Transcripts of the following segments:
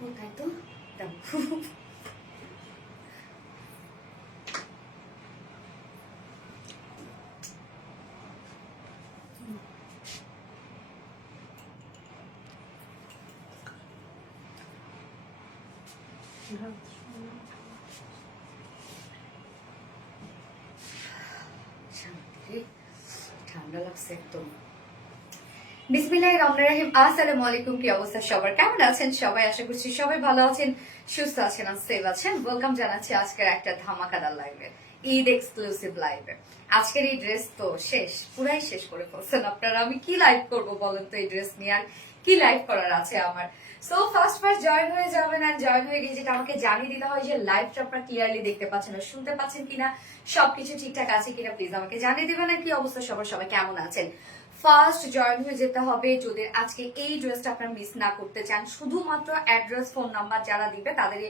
কোথায় তো ঠান্ডা লাগছে একদম। বিসমিল্লাহির রহমানির রহিম। আসসালামু আলাইকুম। কি অবস্থা সবার, কেমন আছেন সবাই? আশা করছি সবাই ভালো আছেন, সুস্থ আছেন আর সেভ আছেন। ওয়েলকাম জানাচ্ছি আজকের একটা ধামাকাদার লাইভে, ঈদ এক্সক্লুসিভ লাইভে। আজকের এই ড্রেস তো শেষ, পুরাই শেষ করে ফেলছেন আপনারা। আমি কি লাইভ করবো বলেন তো এই ড্রেস নিয়ে, আর কি লাইভ করার আছে আমার। সো ফার্স্ট জয়েন হয়ে যাবেন, আর জয়েন হয়ে গিয়ে যেটা আমাকে জানিয়ে দিতে হয় যে লাইভটা আপনারা ক্লিয়ারলি দেখতে পাচ্ছেন আর শুনতে পাচ্ছেন কিনা, সবকিছু ঠিকঠাক আছে কিনা প্লিজ আমাকে জানিয়ে দিবেন। আর কি অবস্থা সবার, সবাই কেমন আছেন। ফার্স্ট জয়েন হয়ে যেতে হবে যদি আজকে এই ড্রেসটা আপনারা মিস না করতে চান। শুধুমাত্র অ্যাড্রেস, ফোন নাম্বার যারা দিবে তাদের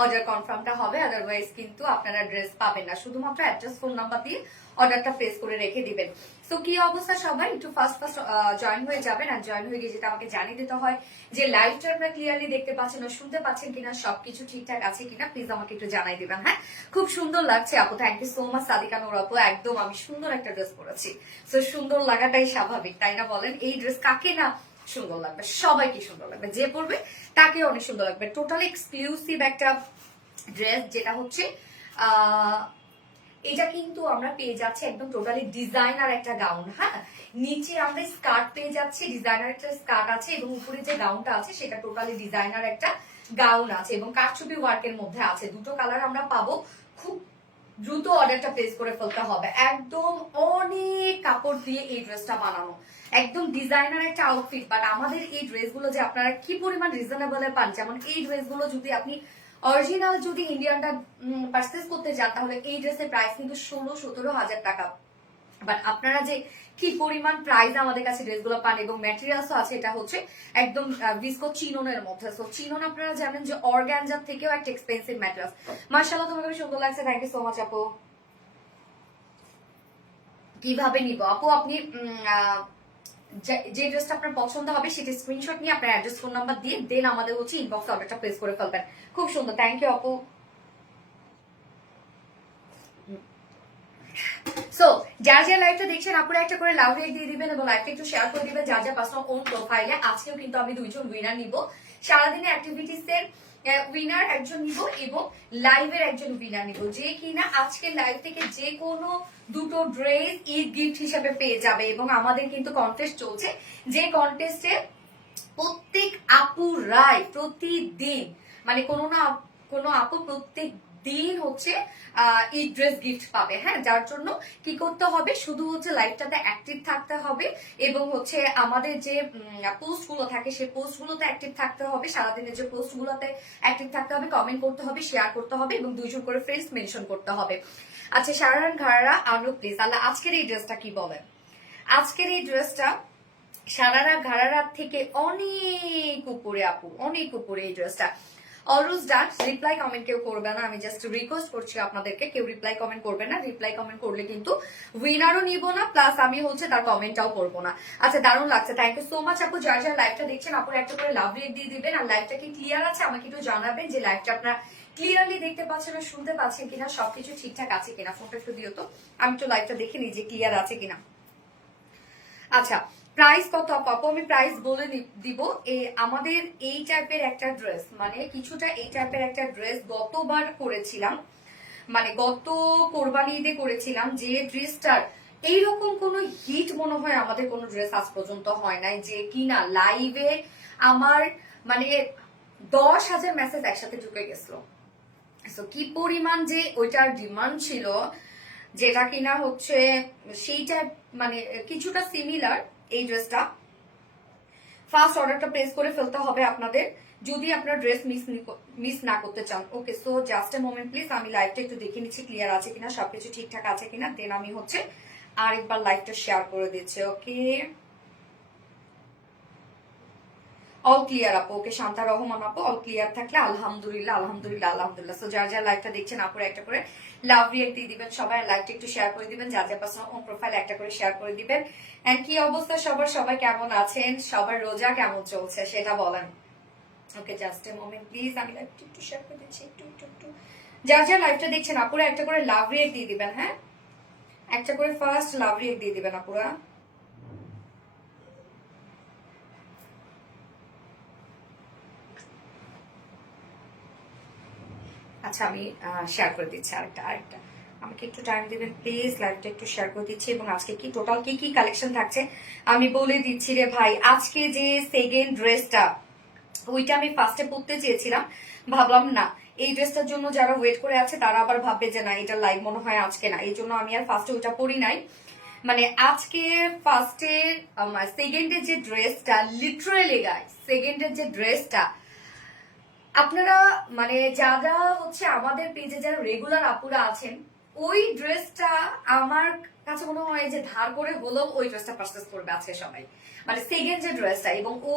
অর্ডার কনফার্মটা হবে, আদারওয়াইজ কিন্তু আপনারা ড্রেস পাবেন না। শুধুমাত্র অ্যাড্রেস, ফোন নাম্বার দিয়ে অর্ডারটা প্লেস করে রেখে দিবেন। সো কি অবস্থা সবাই, একটু ফার্স্ট জয়েন হয়ে যাবেন। আর জয়েন হয়ে গিয়ে যেটা আমাকে জানিয়ে দিতে হয় যে লাইভটা আপনারা ক্লিয়ারলি দেখতে পাচ্ছেন আর শুনতে পাচ্ছেন কিনা, সবকিছু ঠিকঠাক আছে কিনা প্লিজ আমাকে একটু জানাই দিবেন। হ্যাঁ, খুব সুন্দর লাগছে আপু, thank you so much Sadika Noor আপু। একদম আমি সুন্দর একটা ড্রেস পরেছি, সো সুন্দর লাগাটাই স্বাভাবিক, তাই না বলেন? এই ড্রেস কাকে না সুন্দর লাগবে, সবাইকে সুন্দর লাগবে, যে পরবে তাকে অনেক সুন্দর লাগবে। টোটালি এক্সক্লুসিভ একটা ড্রেস, যেটা হচ্ছে এটা কিন্তু আমরা পেয়ে যাচ্ছি একদম টোটালি ডিজাইনার একটা গাউন। হ্যাঁ, নিচে আমরা স্কার্ট পেয়ে যাচ্ছি, ডিজাইনার একটা স্কার্ট আছে, এবং উপরে যে গাউনটা আছে সেটা টোটালি ডিজাইনার একটা গাউন আছে এবং কারচুপি ওয়ার্কের মধ্যে আছে। দুটো কালার আমরা পাবো। খুব দ্রুত অর্ডারটা প্লেস করে ফেলতে হবে। একদম অনেক কাপড় দিয়ে এই ড্রেসটা বানানো, একদম ডিজাইনার একটা আউটফিট। বাট আমাদের এই ড্রেসগুলো যে আপনারা কি পরিমাণ রিজনেবলে পান, যেমন এই ড্রেসগুলো যদি আপনি অরিজিনাল যদি ইন্ডিয়ানটা পারচেজ করতে যান তাহলে এই ড্রেসের প্রাইস কিন্তু 16-17 হাজার টাকা। বাট আপনারা যে কি পরিমাণ প্রাইস আমাদের কাছে ড্রেসগুলো পান, এবং ম্যাটেরিয়ালসও আছে, এটা হচ্ছে একদম ভিসকো চিননের মধ্যে। সো চিনন আপনারা জানেন যে অর্গানজার থেকেও একটা এক্সপেন্সিভ ম্যাটেরিয়ালস। মাশাআল্লাহ, তোমাকে খুব সুন্দর লাগছে, থ্যাংক ইউ সো মাচ আপু। কিভাবে নিব আপু? আপনি যে ড্রেসটা আপনার পছন্দ হবে সেটা স্ক্রিনশট নিয়ে আপনার অ্যাড্রেস, ফোন নাম্বার দিয়ে দেন আমাদের হচ্ছে ইনবক্সে অর্ডারটা প্লেস করে ফেলবেন। খুব সুন্দর, থ্যাংক ইউ আপু। সো যার যা লাইভটা দেখছেন আপনারা একটা করে লাভ রেট দিয়ে দিবেন এবং লাইভটা একটু শেয়ার করে দিবেন যার যা পার্সোনাল ওন প্রোফাইলে। আজকেও কিন্তু আমি দুইজন উইনার নিব, সারাদিনের অ্যাক্টিভিটিস এর উইনার একজন নিব এবং লাইভের একজন উইনার নিব, যে কিনা আজকের লাইভ থেকে যে কোনো দুটো ড্রেস ঈদ গিফট হিসেবে পেয়ে যাবে। এবং আমাদের কিন্তু কন্টেস্ট চলছে, যে কন্টেস্টে প্রত্যেক আপুরাই প্রতিদিন, মানে কোনো না কোনো আপু প্রত্যেক দিন হচ্ছে ঈদ ড্রেস গিফট পাবে। হ্যাঁ, যার জন্য কি করতে হবে, শুধু হচ্ছে লাইভটাতে অ্যাক্টিভ থাকতে হবে এবং হচ্ছে আমাদের যে পোস্ট গুলো থাকে সেই পোস্ট গুলোতে অ্যাক্টিভ থাকতে হবে। সারাদিনের যে পোস্ট গুলোতে অ্যাক্টিভ থাকতে হবে, কমেন্ট করতে হবে, শেয়ার করতে হবে এবং দুইজন করে ফ্রেন্ডস মেনশন করতে হবে। আচ্ছা, সারারান ঘাড়া আনু প্লিজ। আল্লাহ, আজকের এই ড্রেসটা কি বলেন? আজকের এই ড্রেসটা সারারা ঘাড়ারাত থেকে অনেক উপরে আপু, অনেক উপরে এই ড্রেসটা। অলরুজ ডান, রিপ্লাই কমেন্ট কেউ করবে না, আমি জাস্ট রিকোয়েস্ট করছি আপনাদেরকে, কেউ রিপ্লাই কমেন্ট করবে না। রিপ্লাই কমেন্ট করলে কিন্তু উইনারও নিব না, প্লাস আমি হচ্ছে তার কমেন্টটাও করবো না। আচ্ছা, দারুণ লাগছে, থ্যাংক ইউ সো মাচ আপু। যার যার লাইভটা দেখছেন আপনারা একটা করে লাভ রেট দিয়ে দিবেন। আর লাইভটা কি ক্লিয়ার আছে আমাকে একটু জানাবেন যে লাইভটা আপনারা ক্লিয়ারলি দেখতে পাচ্ছেন আর শুনতে পাচ্ছেন কিনা, সবকিছু ঠিকঠাক আছে কিনা। ফোনটা একটু দিও তো, আমি একটু লাইভটা দেখে নিই যে ক্লিয়ার আছে কিনা। আচ্ছা, প্রাইস কত আপু? আমি প্রাইস বলে দিব। আমাদের এই টাইপের একটা ড্রেস, মানে কিছুটা এই টাইপের একটা ড্রেস গতবার করেছিলাম, মানে গত কোরবানি ঈদে করেছিলাম, যে ড্রেসটার এইরকম কোনো হিট মনে হয় আমাদের কোনো ড্রেস আজ পর্যন্ত হয় নাই, যে কিনা লাইভে আমার মানে 10,000 মেসেজ একসাথে ঢুকে গেছিল। সো কি পরিমাণ যে ওইটার ডিমান্ড ছিল, যেটা কিনা হচ্ছে সেইটা মানে কিছুটা সিমিলার এই ড্রেসটা। ফার্স্ট অর্ডারটা প্লেস করে ফেলতে হবে আপনাদের যদি আপনার ড্রেস মিস না করতে চান। Okay, so just a moment please, আমি লাইভটা একটু দেখে নিচ্ছি ক্লিয়ার আছে কিনা, সবকিছু ঠিকঠাক আছে কিনা, দেন আমি হচ্ছে আরেকবার লাইভটা শেয়ার করে দিচ্ছি। ওকে, অল ক্লিয়ার আপু। ওকে, শান্তা রহমান আপু, অল ক্লিয়ার থাকলে আলহামদুলিল্লাহ, আলহামদুলিল্লাহ, আলহামদুলিল্লাহ। সো যার যার লাইভটা দেখছেন আপুরে একটা করে লাভ রিয়েক্ট দিয়ে দিবেন, সবাই লাইভটা একটু শেয়ার করে দিবেন, যার যার পার্সোনাল হোম প্রোফাইল একটা করে শেয়ার করে দিবেন। এন্ড কি অবস্থা সবার, সবাই কেমন আছেন? সবার রোজা কেমন চলছে সেটা বলেন। ওকে জাস্ট এ মোমেন্ট প্লিজ, আমি লাইভটা একটু শেয়ার করে দিচ্ছি, একটু যার যার লাইভটা দেখছেন আপুরা একটা করে লাভ রিয়েক্ট দিয়ে দিবেন। হ্যাঁ, একটা করে ফার্স্ট লাভ রিয়েক্ট দিয়ে দিবেন আপুরা। আচ্ছা আমি শেয়ার করে দিচ্ছি আরেকটা আমাকে একটু টাইম দিবেন প্লিজ, লাইভটা একটু শেয়ার করে দিচ্ছি। এবং আজকে কি টোটাল কি কালেকশন থাকছে আমি বলে দিচ্ছি রে ভাই। আজকে যে সেকেন্ড ড্রেসটা, ওইটা আমি ফার্স্টে পরতে চেয়েছিলাম, ভাবলাম না এই ড্রেসটার জন্য যারা ওয়েট করে আছে তারা আবার ভাববে যে না এটা লাইভ মনে হয় আজকে না, এই জন্য আমি আর ফার্স্টে ওইটা পরি নাই। মানে আজকে ফার্স্টের সেকেন্ডের যে ড্রেসটা, লিটারেলি গাইস সেকেন্ডের যে ড্রেসটা, আপনারা মানে যারা হচ্ছে আমাদের পেজে যারা রেগুলার আপুরা আছেন, ওই ড্রেসটা আমার কাছে মনে হয় যে ধার করে হলেও ওই ড্রেসটা পারচেস করবে আজকে সবাই। মানে সেকেন্ড যে ড্রেসটা, এবং ও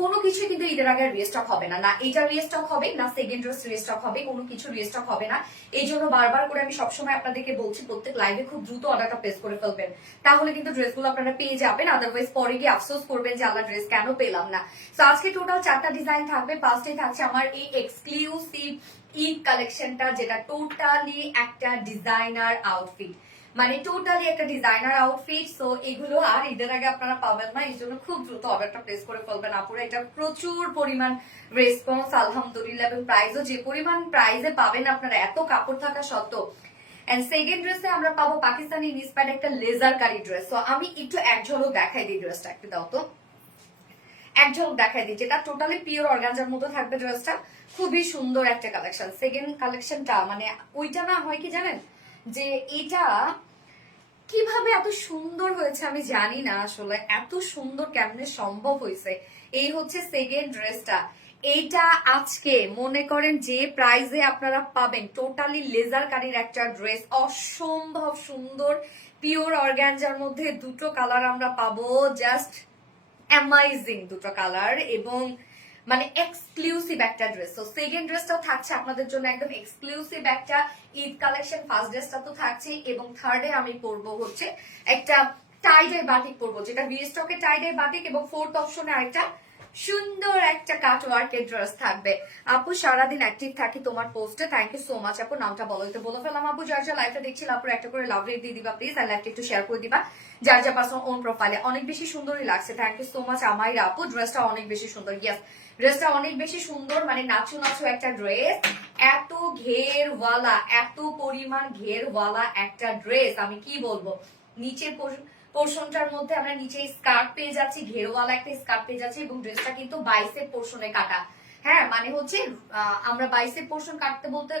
কোনো কিছু কিন্তু ঈদের আগে রিস্টক হবে না, না এটা রিস্টক হবে না সেকেন্ড ড্রেস রিস্টক হবে, কোনো কিছু রিস্টক হবে না। এই জন্য বারবার করে আমি সবসময় আপনাদেরকে বলছি প্রত্যেক লাইভে খুব দ্রুত অর্ডারটা প্লেস করে ফেলবেন, তাহলে কিন্তু ড্রেসগুলো আপনারা পেয়ে যাবেন। আদারওয়াইজ পরে গিয়ে আফসোস করবেন যে আল্লাহ ড্রেস কেন পেলাম না। তো আজকে টোটাল 4টা ডিজাইন থাকবে। ফার্স্টে থাকছে আমার এই এক্সক্লুসিভ ঈদ কালেকশনটা, যেটা টোটালি একটা ডিজাইনার আউটফিট, মানে টোটালি একটা ডিজাইনার আউটফিট। সো এগুলো আর ঈদের আগে আপনারা পাবেন না, এই জন্য খুব দ্রুত অর্ডারটা প্লেস করে ফেলবেন আপুরা। এটা প্রচুর পরিমাণ রেসপন্স আলহামদুলিল্লাহ, এবং প্রাইসও যে পরিমাণ প্রাইসে পাবেন আপনারা এত কাপড় থাকা সত্ত্বেও। এন্ড সেকেন্ড ড্রেসে আমরা পাবো পাকিস্তানি ইন্সপায়ার্ড একটা লেজার কারি ড্রেস। তো আমি একটু এক ঝলক দেখাই দিই ড্রেসটা, একটু দাও তো এক ঝলক দেখাই দিই, যেটা টোটালি পিওর অর্গানজার মতো থাকবে ড্রেসটা। খুবই সুন্দর একটা কালেকশন সেকেন্ড কালেকশনটা। মানে ওইটা না হয় কি জানেন যে এটা কিভাবে এত সুন্দর হয়েছে আমি জানি না, আসলে এত সুন্দর কেমনে সম্ভব হয়েছে। এই হচ্ছে সেকেন্ড ড্রেসটা। এইটা আজকে মনে করেন যে প্রাইসে আপনারা পাবেন টোটালি লেজার কারির একটা ড্রেস, অসম্ভব সুন্দর পিওর অর্গানজার মধ্যে দুটো কালার আমরা পাবো, জাস্ট অ্যামাইজিং দুটো কালার, এবং মানে এক্সক্লুসিভ একটা ড্রেস। তো সেকেন্ড ড্রেসটাও থাকছে আপনাদের জন্য একদম এক্সক্লুসিভ একটা ঈদ কালেকশন। ফার্স্ট ড্রেসটা তো থাকছেই, এবং থার্ডে আমি পরবো হচ্ছে একটা টাইডাই বাটিক পরবো, যেটা রিস্টকে টাইডাই বাটিক, এবং ফোর্থ অপশনে আরেকটা সুন্দর একটা কাট ওয়ার্কের ড্রেস থাকবে। আপু সারাদিন অ্যাক্টিভ থাকি তোমার পোস্টে, থ্যাংক ইউ সো মাচ আপু। নামটা বলে ফেলাম আপু। যার যা লাইভটা দেখছিল আপু একটা করে লাভ রেট দিয়ে দিবা প্লিজ, আর লাইভটা একটু শেয়ার করে দিবা যার যা পার্সোনাল ওন প্রোফাইলে। অনেক বেশি সুন্দরই লাগছে, থ্যাংক ইউ সো মাচ আমায় আপু। ড্রেসটা অনেক বেশি সুন্দর, ইয়েস ড্রেসটা অনেক বেশি সুন্দর, মানে নাচু নাচু একটা ড্রেস, এত ঘেরওয়ালা, এত পরিমাণ ঘেরওয়ালা একটা ড্রেস, আমি কি বলবো। নিচের পোর্শনটার মধ্যে আমরা নিচে স্কার্ট পেয়ে যাচ্ছি, ঘেরওয়ালা একটা স্কার্ট পেয়ে যাচ্ছি, এবং ড্রেসটা কিন্তু বাইসেপ পোর্শনে কাটা। হ্যাঁ মানে হচ্ছে আমরা বাইসেপ পোর্শন কাটতে বলতে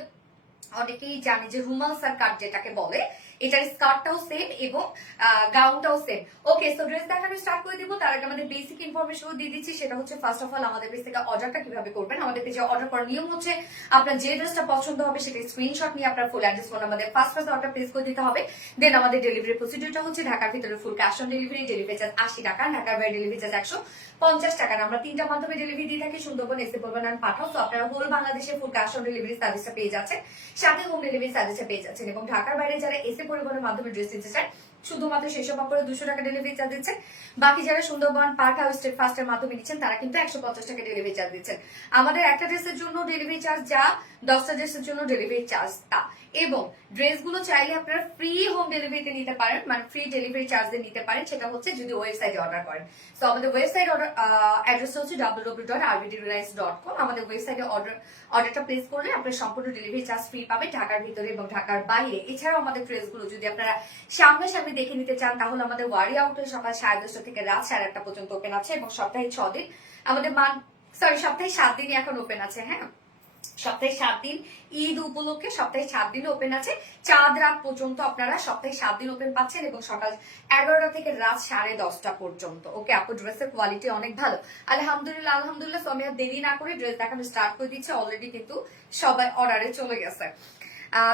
অনেকেই জানি যে রুমাল সার কাট যেটাকে বলে, এটার স্কার্টটাও সেম এবং গাউনটাও সেম। ওকে, সো ড্রেস দেখানো স্টার্ট করে দিব। তার আগে আমাদের বেসিক ইনফরমেশন দিয়ে দিচ্ছি, সেটা হচ্ছে ফার্স্ট অফ অল আমাদের পেজ থেকে অর্ডারটা কিভাবে করবেন। আমাদের পেজে অর্ডার করার নিয়ম হচ্ছে আপনার যে ড্রেসটা পছন্দ হবে সেটা স্ক্রিনশট নিয়ে আপনার ফুল অ্যাড্রেস ফোন আমাদের ফার্স্ট অর্ডার প্লেস করে দিতে হবে। দেন আমাদের ডেলিভারি প্রসিডিউরটা হচ্ছে ঢাকার ভিতরে full cash on delivery, delivery charge 80 টাকা, ঢাকার বাইরে ডেলিভারি চার্জ 150 টাকা। আমরা 3টা মাধ্যমে ডেলিভারি দিয়ে থাকি, সুন্দরবন এসে বলবেন আর পাঠাও। তো আপনারা হোল বাংলাদেশে ফুল ক্যাশ অন ডেলিভারি সার্ভিসটা পেয়ে যাচ্ছেন, সাথে হোম ডেলিভারি সার্ভিসটা পেয়ে যাচ্ছেন। এবং ঢাকার বাইরে যারা এসে পরিবহনের মাধ্যমে ড্রেস নিতে চান শুধুমাত্র সেই সব করে 200 টাকা ডেলিভারি চার্জ দিচ্ছেন। বাকি যারা সুন্দরবন পাঠাও স্টেট ফাস্টের মাধ্যমে নিচ্ছেন তারা কিন্তু 150 টাকা ডেলিভারি চার্জ দিচ্ছেন। আমাদের একটা ড্রেসের জন্য ডেলিভারি চার্জ যা, 10টা ড্রেসের জন্য ডেলিভারি চার্জ তা। এবং ড্রেসগুলো চাইলে আপনারা ফ্রি হোম ডেলিভারিতে নিতে পারেন, মানে ফ্রি ডেলিভারি চার্জ দিয়ে নিতে পারেন, সেটা হচ্ছে যদি ওয়েবসাইটে অর্ডার করেন। তো আমাদের ওয়েবসাইট অর্ডার অ্যাড্রেস হচ্ছে www.rbdreliance.com। আমাদের ওয়েবসাইটে অর্ডারটা প্লেস করলে আপনারা সম্পূর্ণ ডেলিভারি চার্জ ফ্রি পাবেন ঢাকার ভিতরে এবং ঢাকার বাইরে। এছাড়াও আমাদের ড্রেসগুলো যদি আপনারা সামনাসামনি দেখে নিতে চান তাহলে আমাদের ওয়ারি আউটলেট সকাল 10:30 থেকে রাত 1:30 পর্যন্ত ওপেন আছে, এবং সপ্তাহে 6 দিন আমাদের সপ্তাহে 7 দিনই এখন ওপেন আছে। হ্যাঁ, সপ্তাহে 7 দিন ঈদ উপলক্ষে সপ্তাহে 7 দিন ওপেন আছে, চাঁদ রাত পর্যন্ত আপনারা সপ্তাহে 7 দিন ওপেন পাচ্ছেন, এবং সকাল 11টা থেকে রাত 10:30 পর্যন্ত। ওকে আপু, ড্রেসের কোয়ালিটি অনেক ভালো, আলহামদুলিল্লাহ আলহামদুলিল্লাহ। আমি আর দেরি না করে ড্রেস দেখানো স্টার্ট করে দিচ্ছি, অলরেডি কিন্তু সবাই অর্ডারে চলে গেছে।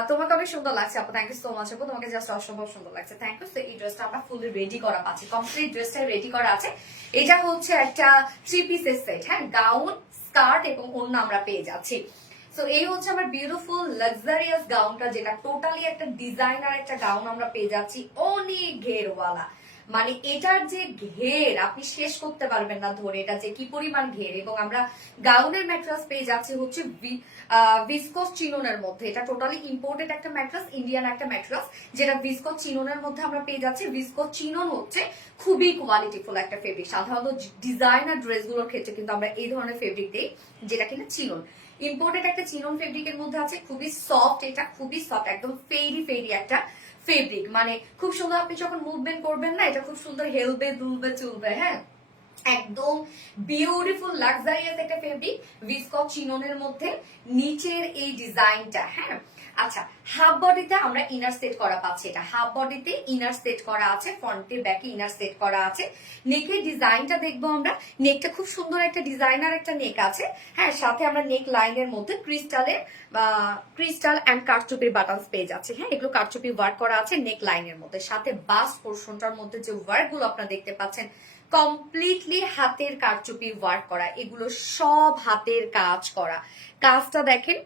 তোমাকে অনেক সুন্দর লাগছে আপু, থ্যাংক ইউ সো মাচ আপু, তোমাকে জাস্ট অসম্ভব সুন্দর লাগছে, থ্যাংক ইউ। এই ড্রেসটা আমরা ফুলি রেডি করা পাচ্ছি, কমপ্লিট ড্রেসটা রেডি করা আছে। এটা হচ্ছে একটা 3 পিসের সেট, হ্যাঁ, গাউন স্কার্ট এবং ওড়না আমরা পেয়ে যাচ্ছি। সো এই হচ্ছে আমার বিউটিফুল লাক্সারিয়াস গাউনটা, যেটা টোটালি একটা ডিজাইনার একটা গাউন আমরা পেয়ে যাচ্ছি, অনেক ঘেরওয়ালা, মানে এটার যে ঘের আপনি শেষ করতে পারবেন না ধরে, এটা যে কি পরিমাণ ঘের। এবং আমরা গাউনের ম্যাট্রাস পেয়ে যাচ্ছি হচ্ছে ভিসকস চিননের মধ্যে। এটা টোটালি ইম্পোর্টেড একটা ম্যাট্রাস, ইন্ডিয়ান একটা ম্যাট্রাস, যেটা ভিসকস চিননের মধ্যে আমরা পেয়ে যাচ্ছি। ভিসকস চিনন হচ্ছে খুবই কোয়ালিটিফুল একটা ফেব্রিক। সাধারণত ডিজাইনার ড্রেসগুলোর ক্ষেত্রে কিন্তু আমরা এই ধরনের ফেব্রিক দিই, যেটা কিনা চিনন। ইম্পোর্টেড একটা চিনন ফেব্রিকের মধ্যে আছে, খুবই সফট, এটা খুবই সফট, একদম ফেরি ফেরি একটা ফেব্রিক। মানে খুব সুন্দর, আপনি যখন মুভমেন্ট করবেন না, এটা খুব সুন্দর হেলবে দুলবে চলবে। হ্যাঁ, একদম বিউটিফুল লাক্সারিয়াস একটা ফেব্রিক ভিসকস চিননের মধ্যে। নিচের এই ডিজাইনটা, হ্যাঁ আচ্ছা, হাফ বডিতে আমরা ইনার সেট করা পাচ্ছি। এটা হাফ বডিতে ইনার সেট করা আছে, ফ্রন্টে ব্যাকে ইনার সেট করা আছে। নেকের ডিজাইনটা দেখবো আমরা, নেকটা খুব সুন্দর একটা ডিজাইনার একটা নেক আছে। হ্যাঁ, সাথে আমরা নেক লাইনের মধ্যে ক্রিস্টাল এন্ড কারচুপির বাটনস পেয়ে যাচ্ছে। হ্যাঁ, এগুলো কারচুপি ওয়ার্ক করা আছে নেক লাইনের মধ্যে। সাথে বাস পোর্শনটার মধ্যে যে ওয়ার্ক গুলো আপনারা দেখতে পাচ্ছেন, কমপ্লিটলি হাতের কারচুপি ওয়ার্ক করা, এগুলো সব হাতের কাজ করা। কাজটা দেখেন,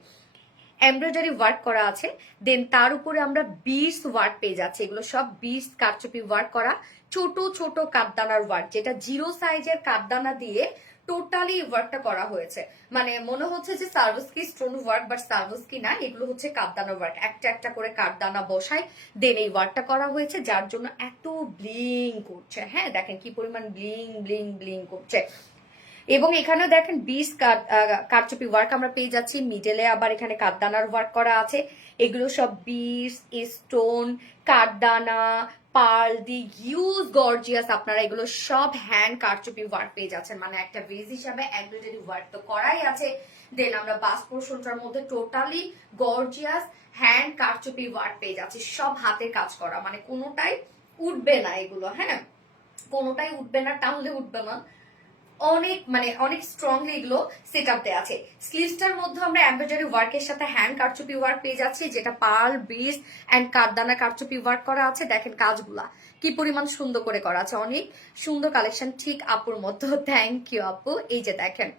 এমব্রয়ডারি ওয়ার্ক করা আছে, দেন তার উপরে আমরা বিটস ওয়ার্ক পেয়ে যাচ্ছি। এগুলো সব বিটস কারচুপি ওয়ার্ক করা, ছোট ছোট কাঠদানার ওয়ার্ক, যেটা জিরো সাইজের কাঠদানা দিয়ে টোটালি ওয়ার্কটা করা হয়েছে। মানে মনে হচ্ছে যে সার্ভিসকি স্টোন ওয়ার্ক, বাট সার্ভিসকি না, এগুলো হচ্ছে কাঠদানা ওয়ার্ক। একটা একটা করে কাঠদানা বসায় দেন এই ওয়ার্কটা করা হয়েছে, যার জন্য এত ব্লিং করছে। হ্যাঁ, দেখেন কি পরিমাণ ব্লিং ব্লিং ব্লিং করছে। এবং এখানেও দেখেন 20 কারচুপি ওয়ার্ক আমরা পেয়ে যাচ্ছি। মিডলে আবার এখানে কাঠদানার ওয়ার্ক করা আছে। এগুলো সব বিটস, স্টোন, কাঠদানা, পার্ল দি হিউজ গর্জিয়াস। আপনারা এগুলো সব হ্যান্ড কারচুপি ওয়ার্ক পেয়ে যাচ্ছেন। মানে একটা বেস হিসাবে এমব্রয়ডারি ওয়ার্ক তো করাই আছে, দেন আমরা বাস পোর্শনটার মধ্যে টোটালি গর্জিয়াস হ্যান্ড কারচুপি ওয়ার্ক পেয়ে যাচ্ছি, সব হাতে কাজ করা। মানে কোনোটাই উঠবে না এগুলো, হ্যাঁ কোনোটাই উঠবে না, টানলে উঠবে না, অনেক মানে অনেক স্ট্রংলি এগুলো সেট আপ দেওয়া আছে। স্লিভসটার মধ্যে আমরা এমব্রয়ডারি ওয়ার্কের সাথে হ্যান্ড কারচুপি ওয়ার্ক পেয়ে যাচ্ছি, যেটা পার্ল, বিটস এন্ড কাঠদানা কারচুপি ওয়ার্ক করা আছে। দেখেন কাজগুলা কি পরিমাণ সুন্দর করে করা আছে, অনেক সুন্দর কালেকশন, ঠিক আপুর মতো। থ্যাংক ইউ আপু। এই যে দেখেন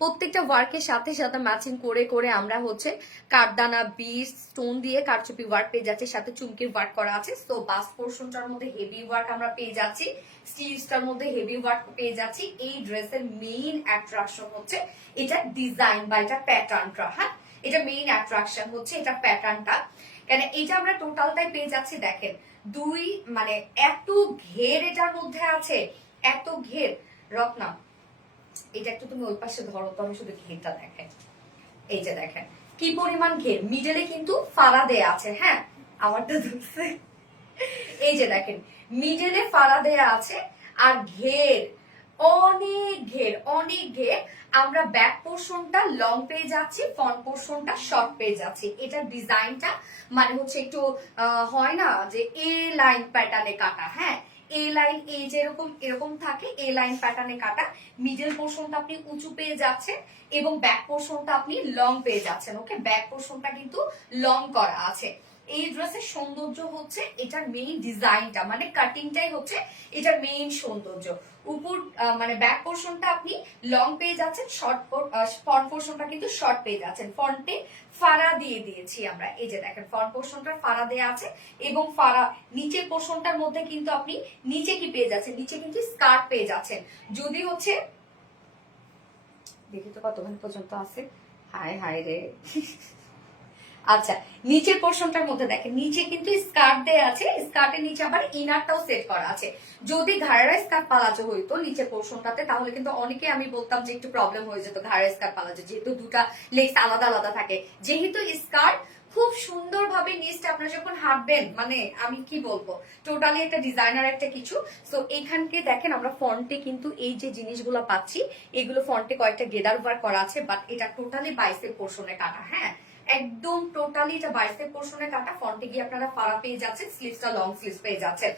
প্রত্যেকটা ওয়ার্কের সাথে সাথে ম্যাচিং করে করে আমরা হচ্ছে কাঠদানা, বিটস, স্টোন দিয়ে কারচুপি ওয়ার্ক পেয়ে যাচ্ছি, সাথে চুমকির ওয়ার্ক করা আছে। তো বাস পোর্শনটার মধ্যে হেভি ওয়ার্ক আমরা পেয়ে যাচ্ছি, স্লিভসটার মধ্যে হেভি ওয়ার্ক পেয়ে যাচ্ছি। এই ড্রেসের মেইন অ্যাট্রাকশন হচ্ছে এটা ডিজাইন বা এটা প্যাটার্নটা। হ্যাঁ, এটা মেইন অ্যাট্রাকশন হচ্ছে এটা প্যাটার্নটা। কেন এটা আমরা টোটালটাই পেয়ে যাচ্ছি, দেখেন দুই মানে এত ঘের এটার মধ্যে আছে, এত ঘের। রত্না, এটা একটু তুমি ওই পাশে ধরো তো, আমি শুধু ঘেরটা দেখেন। এই যে দেখেন কি পরিমাণ ঘের, মিডলে কিন্তু ফাড়া দেয়া আছে। হ্যাঁ, আমারটা ধরছে। এই যে দেখেন মিডলে ফাড়া দেয়া আছে, আর ঘের অনেক ঘের, অনেক ঘের। আমরা ব্যাক পোর্শনটা লং পেয়ে যাচ্ছি, ফ্রন্ট পোর্শনটা শর্ট পেয়ে যাচ্ছি। এটার ডিজাইনটা মানে হচ্ছে একটু হয় না যে এ লাইন প্যাটার্নে কাটা। হ্যাঁ, এ লাইন এই যেরকম এরকম থাকে, এ লাইন প্যাটার্নে কাটা। মিডল পোর্শনটা আপনি উঁচু পেয়ে যাচ্ছেন এবং ব্যাক পোর্শনটা আপনি লং পেয়ে যাচ্ছেন। ওকে, ব্যাক পোর্শনটা কিন্তু লং করা আছে। এই ড্রেসের সৌন্দর্য হচ্ছে এটার মেইন ডিজাইনটা, মানে কাটিংটাই হচ্ছে এটার মেইন সৌন্দর্য। উপর মানে ব্যাক পোর্শনটা আপনি লং পেয়ে যাচ্ছেন, ফ্রন্ট পোর্শনটা কিন্তু শর্ট পেয়ে যাচ্ছেন। ফ্রন্টে ফাড়া দিয়ে দিয়েছি আমরা। এই যে দেখেন ফ্রন্ট পোর্শনটা ফাড়া দেওয়া আছে, এবং ফাড়া নিচের পোর্শনটার মধ্যে কিন্তু আপনি নিচে কি পেয়ে যাচ্ছেন, নিচে কিন্তু স্কার্ট পেয়ে যাচ্ছেন। যদি হচ্ছে দেখি তো কতক্ষণ পর্যন্ত আছে, হায় হায় রে। আচ্ছা, নিচের পোর্শনটার মধ্যে দেখেন নিচে কিন্তু স্কার্ট দেয়া আছে, স্কার্টের নিচে আবার ইনারটাও সেট করা আছে। যদি ঘাড়ের স্কার্ট পালাজো হইতো নিচের পোর্শনটাতে, তাহলে কিন্তু অনেকে আমি বলতাম যে একটু প্রবলেম হয়ে যেত ঘাড়ের স্কার্ট পালাজো, যেহেতু দুটা লেগস আলাদা আলাদা থাকে। যেহেতু স্কার্ট খুব সুন্দরভাবে নিচটা আপনারা যখন হাঁটবেন, মানে আমি কি বলবো, টোটালি একটা ডিজাইনার একটা কিছু। তো এইখানকে দেখেন আমরা ফ্রন্টে কিন্তু এই যে জিনিসগুলো পাচ্ছি, এগুলো ফ্রন্টে কয়েকটা গেদার ওয়ার্ক করা আছে, বাট এটা টোটালি বাইসেপ পোর্শনে কাটা। হ্যাঁ, একদম টোটালি এটা বাইসেপ পোর্শনে কাটা। ফ্রন্টে গিয়ে আপনারা ফাড়া পেয়ে যাচ্ছেন, স্লিভসটা লং স্লিভস পেয়ে যাচ্ছেন।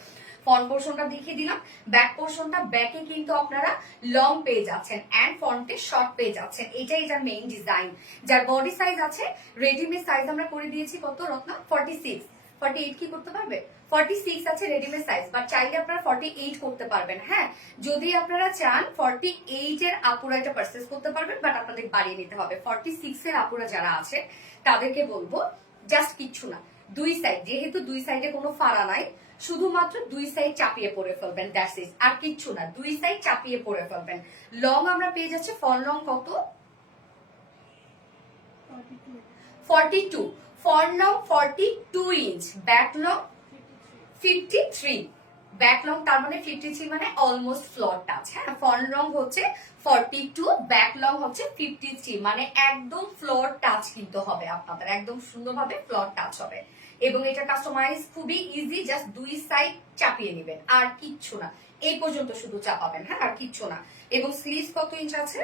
ফ্রন্ট পোর্শনটা দেখিয়ে দিলাম, ব্যাক পোর্শনটা ব্যাকে কিন্তু আপনারা লং পেয়ে যাচ্ছেন এন্ড ফ্রন্টে শর্ট পেয়ে যাচ্ছেন। এটাই এটার মেইন ডিজাইন। যার বডি সাইজ আছে রেডিমেড সাইজ আমরা করে দিয়েছি কত রত্না, 46, 48 কি করতে পারবে, 46 আছে রেডিমেড সাইজ, বাট চাইলে আপনারা 48 করতে পারবেন। হ্যাঁ, যদি আপনারা চান 48 এর আপুরা এটা পারচেজ করতে পারবেন, বাট আপনাদের বাড়িয়ে নিতে হবে। 46 এর আপুরা যারা আছে তাদেরকে বলবো জাস্ট কিচ্ছু না, দুই সাইড, যেহেতু দুই সাইডে কোনো ফাড়া নাই, শুধুমাত্র দুই সাইড চাপিয়ে পরে ফেলবেন, দ্যাটস ইট, আর কিচ্ছু না, দুই সাইড চাপিয়ে পরে ফেলবেন। লং আমরা পেয়ে যাচ্ছি ফ্রন্ট লং কত, 42, front long 42 inch, back long 53, back long তার মানে 53 মানে অলমোস্ট ফ্লোর টাচ। হ্যাঁ, ফ্রন্ট লং হচ্ছে 42, ব্যাক লং হচ্ছে 53, মানে একদম ফ্লোর টাচ কিন্তু হবে আপনাদের, একদম সুন্দরভাবে ফ্লোর টাচ হবে। এবং এটা কাস্টমাইজ খুবই ইজি, জাস্ট দুই সাইড চাপিয়ে নেবেন, আর কিচ্ছু না, এই পর্যন্ত শুধু চাপাবেন। হ্যাঁ, আর কিচ্ছু না। এবং স্লিভস কত ইঞ্চ আছে,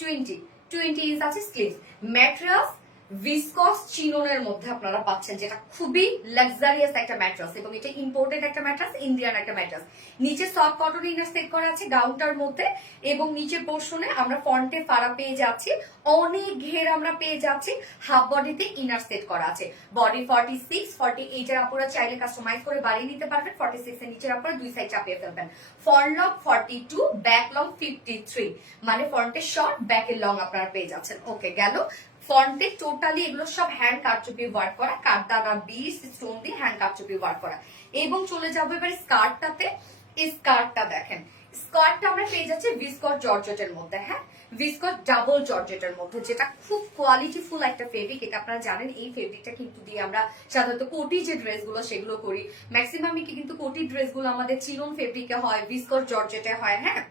20 ইঞ্চ আছে স্লিভস। ম্যাটেরিয়ালস ভিসকস চিননের মধ্যে আপনারা পাচ্ছেন, যেটা খুবই লাক্সারিয়াস একটা ম্যাট্রেস, এবং এটা ইম্পোর্টেড একটা ম্যাট্রেস, ইন্ডিয়ান একটা ম্যাট্রেস। নিচে সফট কটন ইনার সেট করা আছে গাউনটার মধ্যে, এবং নিচে পোর্শনে আমরা ফ্রন্টে ফাড়া পেয়ে যাচ্ছি, অনেক ঘের আমরা পেয়ে যাচ্ছি, হাফ বডিতে ইনার সেট করা আছে। বডি 46, 48 এর আপুরা চাইলে কাস্টমাইজ করে বাড়িয়ে নিতে পারবেন, 46 এর নিচের আপুরা দুই সাইড চাপিয়ে ফেলবেন। ফ্রন্ট লং 42, ব্যাক লং 53, মানে ফ্রন্টের শর্ট, ব্যাকের লং আপনারা পেয়ে যাচ্ছেন। ওকে, গেল। ফ্রন্টে টোটালি এগুলো সব হ্যান্ড কারচুপি ওয়ার্ক করা, কাঠদানা বিস স্টোন দিয়ে হ্যান্ড কারচুপি ওয়ার্ক করা। এবং চলে যাবো এবার স্কার্টটাতে। এই স্কার্টটা দেখেন, স্কার্টটা আমরা পেয়ে যাচ্ছি ভিসকস জর্জেটের মধ্যে। হ্যাঁ, ভিসকস ডাবল জর্জেটের মধ্যে, যেটা খুব কোয়ালিটিফুল একটা ফেব্রিক। এটা আপনারা জানেন, এই ফেব্রিকটা কিন্তু দিয়ে আমরা সাধারণত কোটি যে ড্রেসগুলো সেগুলো করি, ম্যাক্সিমামই কিন্তু কোটি ড্রেসগুলো আমাদের চিনন ফেব্রিকে হয়, ভিসকস জর্জেটে হয়। হ্যাঁ,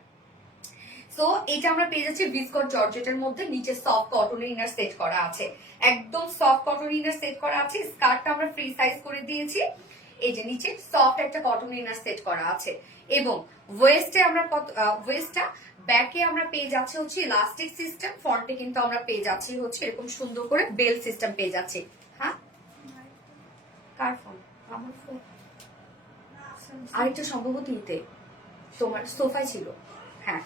সো এটা আমরা পেয়ে যাচ্ছি ভিসকস জর্জেটের মধ্যে, নিচে সফট কটনের ইনার সেট করা আছে, একদম সফট কটন ইনার সেট করা আছে। স্কার্টটা আমরা ফ্রি সাইজ করে দিয়েছি, এই যে নিচে সফট একটা কটন ইনার সেট করা আছে। এবং ওয়েস্টে আমরা ওয়েস্টটা ব্যাকে আমরা পেয়ে যাচ্ছি হচ্ছে ইলাস্টিক সিস্টেম, ফ্রন্টে কিন্তু আমরা পেয়ে যাচ্ছি হচ্ছে এরকম সুন্দর করে বেল্ট সিস্টেম পেয়ে যাচ্ছি। হ্যাঁ, কার ফোন? আমার ফোন। আরেকটা সম্ভবত ইতে তোমার সোফায় ছিল। হ্যাঁ,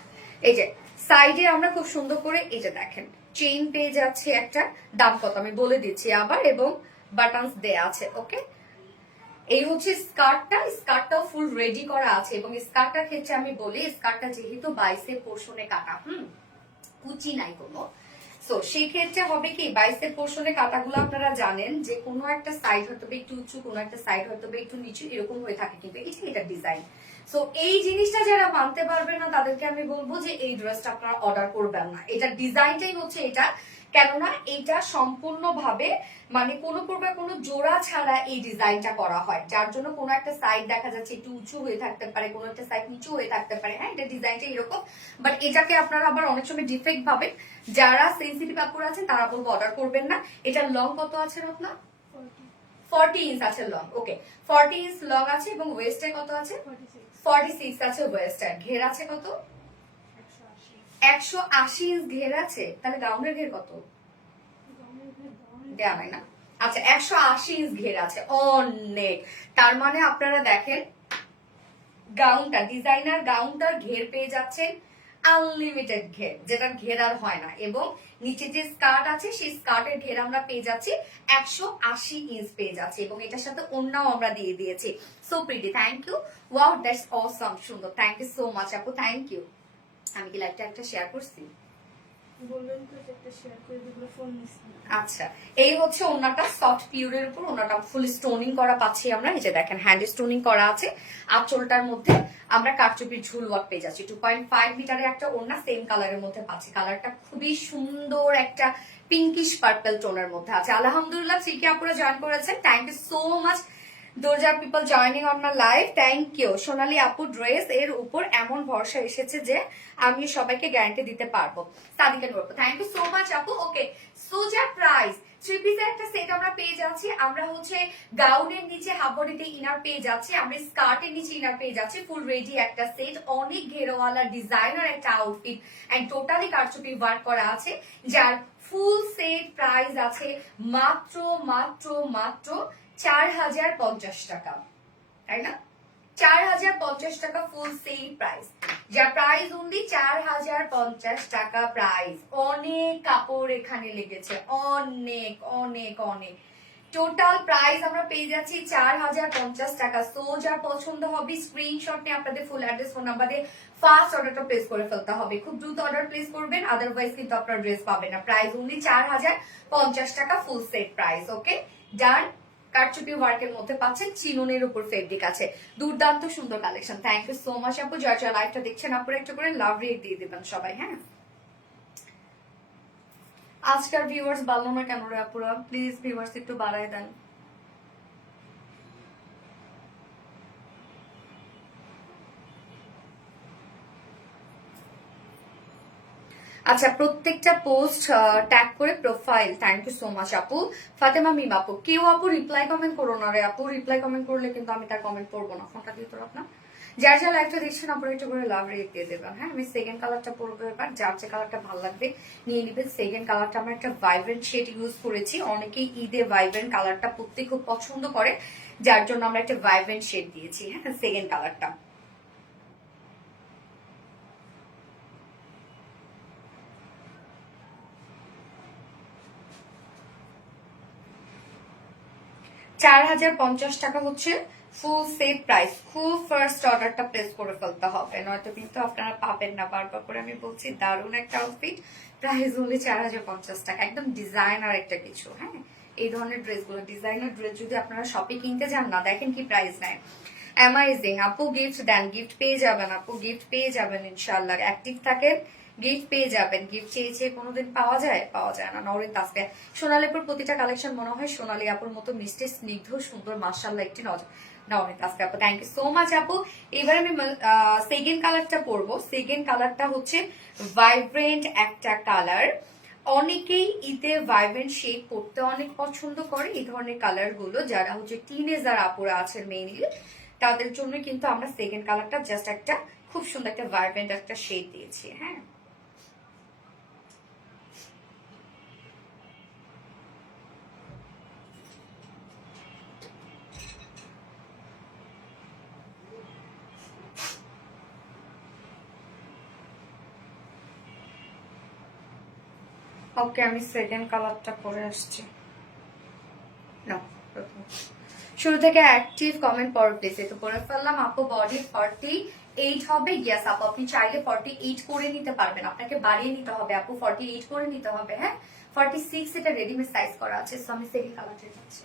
এই যে সাইডে আমরা খুব সুন্দর করে এই যে দেখেন চেইন পেয়ে যাচ্ছে একটা, দাম কত আমি বলে দিচ্ছি আবার, এবং বাটনস দেয়া আছে। ওকে, এই হচ্ছে স্কার্টটা, স্কার্টটাও ফুল রেডি করা আছে। এবং স্কার্টটার ক্ষেত্রে আমি বলি, স্কার্টটা যেহেতু বাইসের পোর্শনে কাটা, কুচি নাই কোনো, তো সেই ক্ষেত্রে হবে কি, বাইসের পোর্শনে কাটাগুলো আপনারা জানেন যে কোনো একটা সাইড হয়তো একটু উঁচু, কোনো একটা সাইড হয়তো একটু নিচু, এরকম হয়ে থাকে, কিন্তু এটা ডিজাইন। সো এই জিনিসটা যারা মানতে পারবে না তাদেরকে আমি বলবো যে এই ড্রেসটা আপনারা অর্ডার করবেন না। এটা ডিজাইনটাই হচ্ছে এটা, কেননা এটা সম্পূর্ণভাবে মানে কোনো প্রকার কোনো জোড়া ছাড়া এই ডিজাইনটা করা হয়, যার জন্য কোনো একটা সাইড দেখা যাচ্ছে একটু উঁচু হয়ে থাকতে পারে, কোনো একটা সাইড নিচু হয়ে থাকতে পারে। হ্যাঁ, এটা ডিজাইনটা এরকম, বাট এটাকে আপনারা আবার অনেক সময় ডিফেক্ট ভাবে, যারা সেন্সিটিভ আপুরা আছেন তারা বলবো অর্ডার করবেন না। এটার লং কত আছে আপনার? 40 ইঞ্চ আছে লং। ওকে, 40 ইঞ্চ লং আছে, এবং ওয়েস্টে কত আছে? 46 আছে ওয়েস্টার। ঘের আছে কত? 180 ইঞ্চ ঘের আছে। তাহলে গাউনের ঘের কত দেয়া হয় না? আচ্ছা, 180 ইঞ্চ ঘের আছে, অনেক। তার মানে আপনারা দেখেন গাউনটা, ডিজাইনার গাউনটার ঘের পেয়ে যাচ্ছেন আনলিমিটেড ঘের, যেটা ঘের আর হয় না। এবং নিচে যে স্কার্ট আছে সেই স্কার্টের ঘের আমরা পেয়ে যাচ্ছি 180 ইঞ্চ পেয়ে যাচ্ছি, এবং এটার সাথে ওড়নাও আমরা দিয়ে দিয়েছি। So pretty, thank you. Wow, that's awesome, সুন্দর, থ্যাংক ইউ সো মাচ আপু, থ্যাংক ইউ। আমি কি লাইভটা একটা শেয়ার করছি? আচ্ছা, এই হচ্ছে ওনাটা সফট পিওরের উপর, ওনাটা ফুল স্টোনিং করা পাচ্ছি আমরা। এই যে দেখেন হ্যান্ড স্টোনিং করা আছে। আঁচলটার মধ্যে আমরা কারচুপির ঝুল ওয়ার্ক পেয়ে যাচ্ছি। 2.5 মিটারের একটা ওড়না সেম কালারের মধ্যে পাচ্ছি। কালারটা খুবই সুন্দর একটা পিঙ্কিশ পার্পল টোনের মধ্যে আছে। আলহামদুলিল্লাহ, চিকি আপুরা জয়েন করেছেন, thank you so much. Those are people joining on my live. Thank you. Sonali আপু ড্রেস এর উপর এমন ভরসা এসেছে যে আমি সবাইকে গ্যারান্টি দিতে পারবো। সাদিকা নূর আপু, থ্যাংক ইউ সো মাচ আপু। ওকে, সোজা প্রাইস থ্রি পিসের একটা সেট আমরা পেয়ে যাচ্ছি। আমরা হচ্ছে গাউনের নিচে হাফ বডিতে ইনার পেয়ে যাচ্ছি, আমরা স্কার্টের নিচে ইনার পেয়ে যাচ্ছি। ফুল রেডি একটা সেট, অনেক ঘেরোয়ালা ডিজাইনার একটা আউটফিট এন্ড টোটালি কারচুপি ওয়ার্ক করা আছে, যার ফুল সেট প্রাইস আছে মাত্র মাত্র মাত্র 4050 টাকা, তাই না? 4050 টাকা ফুল সেল প্রাইস, যা প্রাইস অনলি 4050 টাকা প্রাইস। অনেক কাপড় এখানে লেগেছে, অনেক অনেক অনেক। টোটাল প্রাইস আমরা পেয়ে যাচ্ছি 4050 টাকা। সো যার পছন্দ হবে স্ক্রিনশট নিয়ে আপনাদের ফুল অ্যাড্রেস ফোন নাম্বার দিয়ে ফার্স্ট অর্ডারটা প্লেস করে ফেলতে হবে। খুব দ্রুত অর্ডার প্লেস করবেন, আদারওয়াইজ কিন্তু আপনার ড্রেস পাবেন না। প্রাইস অনলি 4050 টাকা ফুল সেট প্রাইস। ওকে, ডান। কারচুপি ওয়ার্কের মধ্যে পাচ্ছেন, চিননের উপর ফেব্রিক আছে। দুর্দান্ত সুন্দর collection. Thank you so much আপু। যারা যারা লাইভটা দেখছেন আপুর একটা করে লাভ রেট দিয়ে দিবেন সবাই। হ্যাঁ, আজকাল ভিউয়ার্স বাড়লো না কেন রে আপুরা? প্লিজ ভিউয়ার্স একটু বাড়ায় দেন। আচ্ছা, প্রত্যেকটা পোস্ট ট্যাগ করে profile. Thank you so much আপু। ফাতেমা মিম আপু, কেউ আপু রিপ্লাই কমেন্ট করো না রে আপু। রিপ্লাই কমেন্ট করলে কিন্তু আমি তার কমেন্ট পড়বো না। ফোনটা দিয়ে তোর আপনার যার যা লাইভটা দেখছেন আপনারা একটু করে লাভ রেট দিয়ে দেবেন। হ্যাঁ, আমি সেকেন্ড কালারটা পরবো এবার। যার যে কালারটা ভালো লাগবে নিয়ে নিবেন। সেকেন্ড কালারটা আমরা একটা ভাইব্রেন্ট শেড ইউজ করেছি। অনেকেই ঈদে ভাইব্রেন্ট কালারটা পরতে খুব পছন্দ করে, যার জন্য আমরা একটা ভাইব্রেন্ট শেড দিয়েছি। হ্যাঁ, সেকেন্ড কালারটা। ৳4050 হচ্ছে ফুল সেট প্রাইস। খুব ফার্স্ট অর্ডারটা প্লেস করে ফেলতে হবে, নয়তো কিন্তু আপনারা পাবেন না। বারবার করে আমি বলছি, দারুণ একটা আউটফিট, প্রাইস হলে ৳4050। একদম ডিজাইনার একটা কিছু। হ্যাঁ, এই ধরনের ড্রেসগুলো, ডিজাইনার ড্রেস যদি আপনারা শপে কিনতে যান না, দেখেন কি প্রাইস নেয়। অ্যামাইজিং আপু, গিফট দেন, গিফট পেয়ে যাবেন আপু, গিফট পেয়ে যাবেন ইনশাল্লাহ। অ্যাক্টিভ থাকেন, গিফট পেয়ে যাবেন। গিফট চেয়ে চেয়ে কোনোদিন পাওয়া যায়? পাওয়া যায় না। নরিন তাসফিয়া, সোনালীপুর প্রতিটা কালেকশন মনে হয় সোনালী আপুর মতো মিষ্টি, স্নিগ্ধ, সুন্দর, মাশাআল্লাহ একটি নরিন তাসফিয়া আপু। থ্যাংক ইউ সো মাচ আপু। এবার আমি সেকেন্ড কালারটা পরবো। সেকেন্ড কালারটা হচ্ছে ভাইব্রেন্ট একটা কালার। অনেকেই ঈদে ভাইব্রেন্ট শেড পরতে অনেক পছন্দ করে। এই ধরনের কালার গুলো যারা হচ্ছে টিনেজার আপুরা আছেন মেইনলি, তাদের জন্য কিন্তু আমরা সেকেন্ড কালারটা জাস্ট একটা খুব সুন্দর একটা ভাইব্রেন্ট একটা শেড দিয়েছি। হ্যাঁ, ওকে, আমি সেকেন্ড কালারটা পরে আসছি। না, শুরু থেকে অ্যাক্টিভ কমেন্ট পর প্লিজ। তো পরে ফেললাম আপু। বডি 48 হবে। ইয়েস আপু, আপনি চাইলে 48 করে নিতে পারবেন। আপনাকে বাড়িয়ে নিতে হবে আপু, 48 করে নিতে হবে। হ্যাঁ, 46 এটা রেডিমেড সাইজ করা আছে। সো আমি সেকেন্ড কালারটা যাচ্ছি।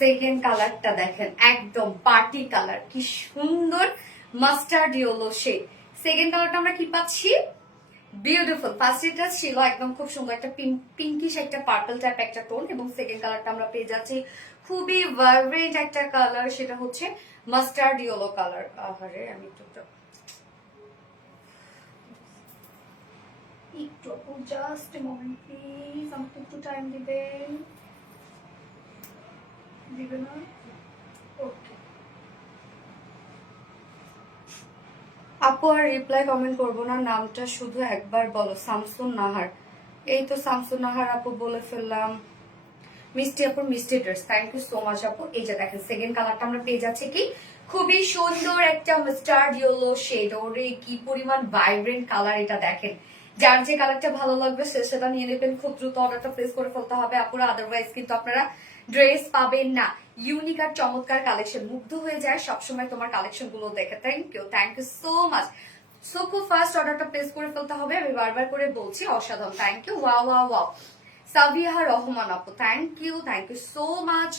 সেকেন্ড কালারটা দেখেন, একদম পার্টি কালার, কি সুন্দর মাস্টার্ড ইয়েলো শেড। সেকেন্ড কালারটা আমরা কি পাচ্ছি? বিউটিফুল। ফার্স্ট এটা ছিল একদম খুব সুন্দর একটা পিঙ্কিশ একটা পার্পল টাইপ একটা টোন, এবং সেকেন্ড কালারটা আমরা পেয়ে যাচ্ছি খুবই ভাইব্রেন্ট একটা কালার, সেটা হচ্ছে মাস্টার্ড ইয়েলো কালার। আরে আমি একটু জাস্ট মোমেন্ট প্লিজ, আমাকে একটু টাইম দিবেন, দিবে না? ওকে আপু, আর রিপ্লাই কমেন্ট করবো না, নামটা শুধু একবার বলো। শামসুন নাহার, এই তো শামসুন নাহার আপু বলে ফেললাম। মিষ্টি আপুর মিষ্টি dress, thank you so much আপু। এই যে দেখেন সেকেন্ড কালারটা আমরা পেয়ে যাচ্ছি কি খুবই সুন্দর একটা মাস্টার্ড ইয়েলো শেড। ওরে কি পরিমাণ ভাইব্রেন্ট কালার, এটা দেখেন। যার যে কালারটা ভালো লাগবে সে সেটা নিয়ে নেবেন, খুব দ্রুত অর্ডারটা প্লেস করে ফেলতে হবে আপুরা, আদারওয়াইজ কিন্তু আপনারা ড্রেস পাবেন না। ইউনিক আর চমৎকার কালেকশন, মুগ্ধ হয়ে যায় সবসময় তোমার কালেকশন গুলো দেখে। Thank you so much. So খুব ফার্স্ট অর্ডারটা প্লেস করে ফেলতে হবে, আমি বারবার করে বলছি, অসাধারণ। Thank you, wow wow wow. Sabiha Rahman আপু, থ্যাংক ইউ সো মাচ।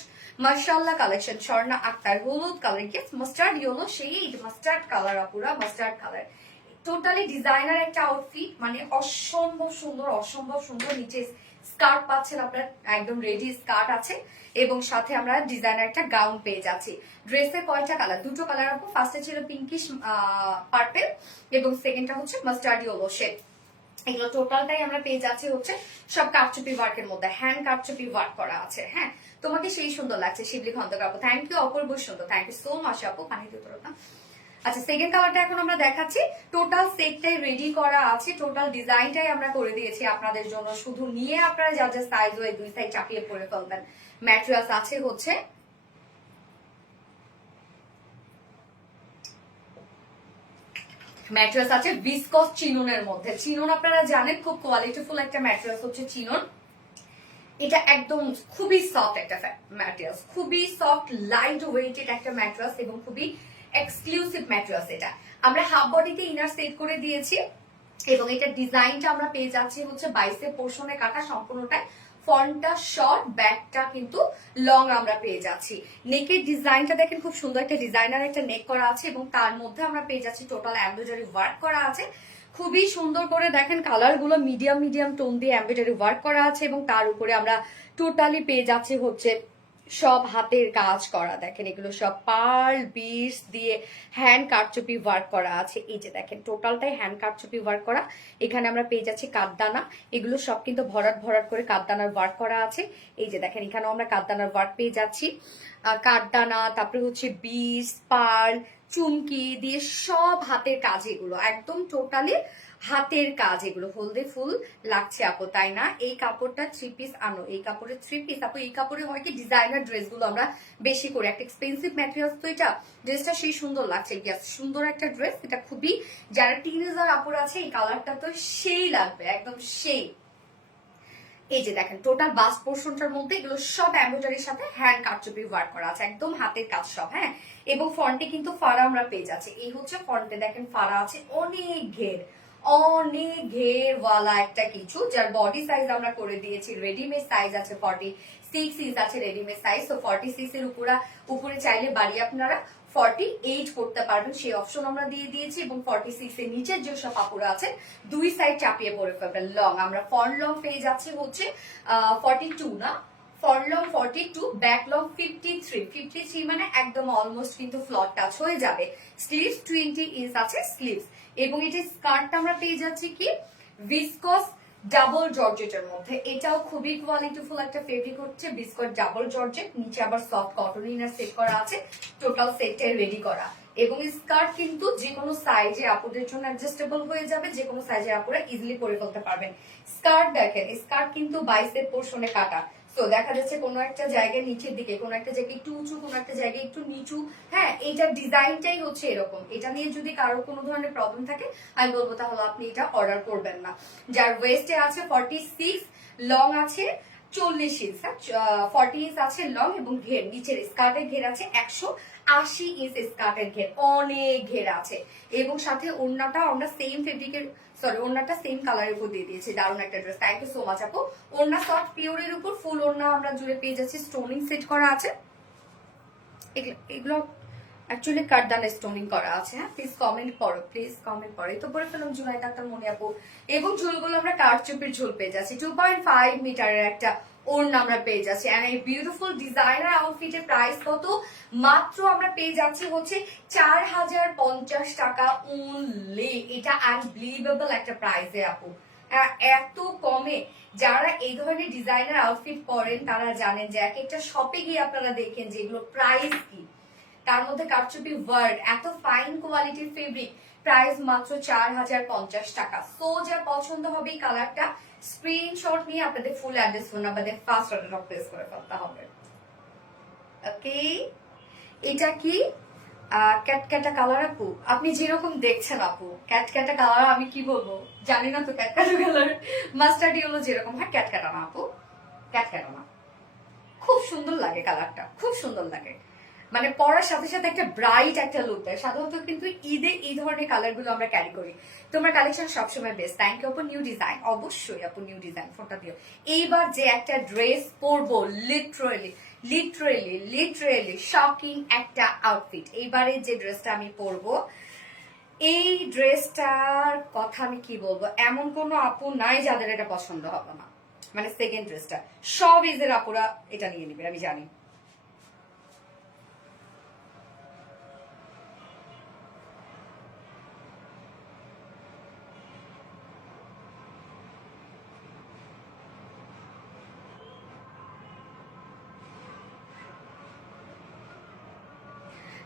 মার্শাল্লাহ কালেকশন, স্বর্ণা আক্তার, হলুদ colour, guess mustard yellow shade, mustard colour আপুরা, মাস্টার্ড কালার। টোটালি ডিজাইনার একটা আউটফিট, মানে অসম্ভব সুন্দর, অসম্ভব সুন্দর। নিচে স্কার্ট পাচ্ছেন আপনার, একদম রেডি স্কার্ট আছে, এবং সাথে আমরা ডিজাইনার একটা গাউন পেয়ে যাচ্ছি। ড্রেসের কয়টা কালার? দুটো কালার আপু। ফার্স্টে ছিল পিঙ্কিশ পার্পেল, এবং সেকেন্ডটা হচ্ছে মাস্টার্ড ইয়েলো শেড। এগুলো টোটালটাই আমরা পেয়ে যাচ্ছি হচ্ছে সব কারচুপি ওয়ার্কের মধ্যে, হ্যান্ড কারচুপি ওয়ার্ক করা আছে। হ্যাঁ, তোমাকে সেই সুন্দর লাগছে শিবলি খন্দকার আপু, থ্যাংক ইউ। অপূর্ব সুন্দর, থ্যাংক ইউ সো মাচ আপু। পানি দিতে না। আচ্ছা, সেকেন্ড কালারটা এখন আমরা দেখাচ্ছি। টোটাল সেটটাই রেডি করা আছে, টোটাল ডিজাইনটাই আমরা করে দিয়েছি আপনাদের জন্য। শুধু নিয়ে আপনারা যা যা সাইজ হয় দুই সাইড চাপিয়ে পরে ফেলবেন। ম্যাটেরিয়ালস আছে হচ্ছে ম্যাটেরিয়ালস আছে ভিসকস চিননের মধ্যে। চিনন আপনারা জানেন খুব কোয়ালিটিফুল একটা ম্যাটেরিয়ালস হচ্ছে চিনন। এটা একদম খুবই সফট একটা ম্যাটেরিয়ালস, খুবই সফট লাইট ওয়েটেড একটা ম্যাটেরিয়ালস, এবং খুবই এক্সক্লুসিভ ম্যাটেরিয়ালস। এটা আমরা হাফ বডিতে ইনার সেট করে দিয়েছি, এবং এটা ডিজাইনটা আমরা পেয়ে যাচ্ছি হচ্ছে বাইসেপ পোর্শনে কাটা সম্পূর্ণটাই। ফ্রন্টটা শর্ট, ব্যাকটা কিন্তু লং আমরা পেয়ে যাচ্ছি। নেকের ডিজাইনটা দেখেন, খুব সুন্দর একটা ডিজাইনার একটা নেক করা আছে, এবং তার মধ্যে আমরা পেয়ে যাচ্ছি টোটাল এমব্রয়ডারি ওয়ার্ক করা আছে। খুবই সুন্দর করে দেখেন কালার গুলো মিডিয়াম মিডিয়াম টোন দিয়ে এমব্রয়ডারি ওয়ার্ক করা আছে, এবং তার উপরে আমরা টোটালি পেয়ে যাচ্ছি হচ্ছে সব হাতের কাজ করা। দেখেন এগুলো সব পার্ল বিটস দিয়ে হ্যান্ড কারচুপি ওয়ার্ক করা আছে। এই যে দেখেন টোটালটাই হ্যান্ড কারচুপি ওয়ার্ক করা। এখানে আমরা পেয়ে যাচ্ছি কাঠদানা, এগুলো সব কিন্তু ভরাট ভরাট করে কাঠদানার ওয়ার্ক করা আছে। এই যে দেখেন এখানেও আমরা কাঠদানার ওয়ার্ক পেয়ে যাচ্ছি, কাঠদানা, তারপরে হচ্ছে বিটস, পার্ল, চুমকি দিয়ে সব হাতের কাজ, এগুলো একদম টোটালি হাতের কাজ। এগুলো হলদে ফুল লাগছে আপু, তাই না? এই কাপড়টা 3 পিস আনো, এই কাপড়ের 3 পিস আপু। এই কাপড়ে হয় কি ডিজাইনার ড্রেস গুলো আমরা বেশি করে, একটা এক্সপেন্সিভ ম্যাটেরিয়ালস তো এটা, ড্রেসটা সেই সুন্দর লাগছে। সুন্দর একটা ড্রেস, এটা খুবই, যারা টিনেজার আপুর আছে এই কালারটা তো সেই লাগবে, একদম সেই। এই যে দেখেন টোটাল বাস্ট পোর্শনটার মধ্যে এগুলো সব এমব্রয়ডারির সাথে হ্যান্ড কারচুপি ওয়ার্ক করা আছে, একদম হাতের কাজ সব। হ্যাঁ, এবং ফ্রন্টে কিন্তু ফাড়া আমরা পেয়ে যাচ্ছি। এই হচ্ছে ফ্রন্টে দেখেন ফাড়া আছে, অনেক ঘেরওয়ালা একটা কিছু, যার বডি সাইজ আমরা করে দিয়েছি রেডিমেড সাইজ আছে 46 ইঞ্চ আছে রেডিমেড সাইজ। তো 46 এর উপরে চাইলে বাড়ি আপনারা 48 করতে পারবেন, সেই অপশন আমরা দিয়ে দিয়েছি। এবং 46 এর নিচের যেসব কাপড় আছে দুই সাইড চাপিয়ে পরে ফেলবেন। লং আমরা ফ্রন্ট লং পেয়ে যাচ্ছি হচ্ছে 42 না, ফ্রন্ট লং 42, ব্যাক লং 53 মানে একদম অলমোস্ট কিন্তু ফ্লট টাচ হয়ে যাবে। স্লিভস 20 ইঞ্চ আছে স্লিভস, এবং এটা স্কার্টটা আমরা পেয়ে যাচ্ছি কি ভিসকস ডাবল জর্জেটের মধ্যে। এটাও খুবই কোয়ালিটিফুল একটা ফেব্রিক হচ্ছে ভিসকস ডাবল জর্জেট, নিচে আবার সফট কটন ইনার সেট করা আছে, টোটাল সেটটাই রেডি করা। এবং স্কার্ট কিন্তু যে কোনো সাইজে আপুদের জন্য অ্যাডজাস্টেবল হয়ে যাবে, যে কোনো সাইজে আপুরা ইজিলি পরে ফেলতে পারবেন। স্কার্ট দেখেন, স্কার্ট কিন্তু বাইসেপ পোর্শনে কাটা, তো দেখা যাচ্ছে কোনো একটা জায়গায় নিচের দিকে, কোনো একটা জায়গায় একটু উঁচু, কোনো একটা জায়গায় একটু নিচু। হ্যাঁ, এইটার ডিজাইনটাই হচ্ছে এরকম। এটা নিয়ে যদি কারো কোনো ধরনের প্রবলেম থাকে আমি বলবো তাহলে আপনি এটা অর্ডার করবেন না। যার ওয়েস্টে আছে 46, লং আছে 40 ইঞ্চ, 40 ইঞ্চ আছে লং, এবং ঘের নিচের স্কার্টের ঘের আছে 180 ইঞ্চ স্কার্টের ঘের, অনেক ঘের আছে। এবং সাথে ওড়নাটা আমরা সেম ফেব্রিকের, সরি ওড়নাটা সেম কালারের উপর দিয়ে দিয়েছি। দারুণ একটা dress, thank you so much আপু। ওড়না সফট পিওরের উপর ফুল ওড়না আমরা জুড়ে পেয়ে যাচ্ছি, স্টোনিং সেট করা আছে। এগুলো অ্যাকচুয়ালি কাঠদানে স্টোনিং করা আছে। হ্যাঁ, প্লিজ কমেন্ট করো, প্লিজ কমেন্ট করো। এই তো পরে ফেললাম জুনাইদ আক্তার মনি আপু। এবং ঝুলগুলো আমরা কারচুপির ঝুল পেয়ে যাচ্ছি, 2.5 মিটারের একটা ওড়না আমরা পেয়ে যাচ্ছি। এন্ড এই বিউটিফুল ডিজাইনার আউটফিটের প্রাইস কত? মাত্র আমরা পেয়ে যাচ্ছি হচ্ছে 4050 টাকা অনলি। এটা আনবিলিভেবল একটা প্রাইসে আপু, এত কমে। যারা এই ধরনের ডিজাইনার আউটফিট পরেন তারা জানেন যে এক একটা শপে গিয়ে আপনারা দেখেন যে এগুলো প্রাইস কি, তার মধ্যে কারচুপি ওয়ার্ড, এত ফাইন কোয়ালিটির ফেব্রিক, প্রাইস মাত্র 4050 টাকা। সো যা পছন্দ হবে এই কালারটা স্ক্রিনশট নিয়ে আপনাদের full address phone number first অর্ডারটা প্লেস করে ফেলতে হবে। ওকে, এটা কি ক্যাটক্যাটা কালার আপু? আপনি যেরকম দেখছেন আপু, ক্যাটক্যাটা কালার আমি কি বলবো জানি না তো। ক্যাটক্যাটা কালার মাস্টার্ড ইয়েলো যেরকম হয়, ক্যাটক্যাটা না আপু, ক্যাটক্যাটা না। খুব সুন্দর লাগে কালারটা, খুব সুন্দর লাগে, মানে পরার সাথে সাথে একটা ব্রাইট একটা লুক দেয়। সাধারণত কিন্তু ঈদে এই ধরনের কালার গুলো আমরা ক্যারি করি। তোমার কালেকশন সবসময় বেস্ট। থ্যাংক ইউ আপু। নিউ ডিজাইন, অবশ্যই আপু নিউ ডিজাইন, ফোনটা দিও। এইবার যে একটা ড্রেস পরবো, লিটারেলি লিটারেলি লিটারেলি শকিং একটা আউটফিট। এইবারে যে ড্রেসটা আমি পরবো, এই ড্রেসটার কথা আমি কি বলবো, এমন কোনো আপু নাই যাদের এটা পছন্দ হবে না। মানে সেকেন্ড ড্রেসটা সব এজের আপুরা এটা নিয়ে নিবে, আমি জানি।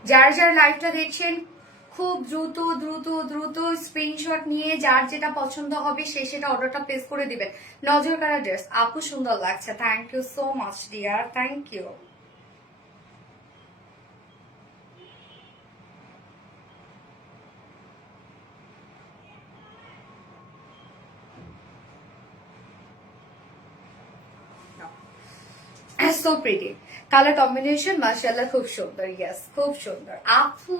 যার যার লাইভটা দেখছেন খুব দ্রুত দ্রুত দ্রুত স্ক্রিনশট নিয়ে যার যেটা পছন্দ হবে সে সেটা অর্ডারটা প্লেস করে দিবেন। নজর কারা ড্রেস আপু সুন্দর লাগছে, thank you so much dear, thank you. So pretty colour combination, মাশাআল্লাহ খুব সুন্দর। ইয়েস, খুব সুন্দর আপু,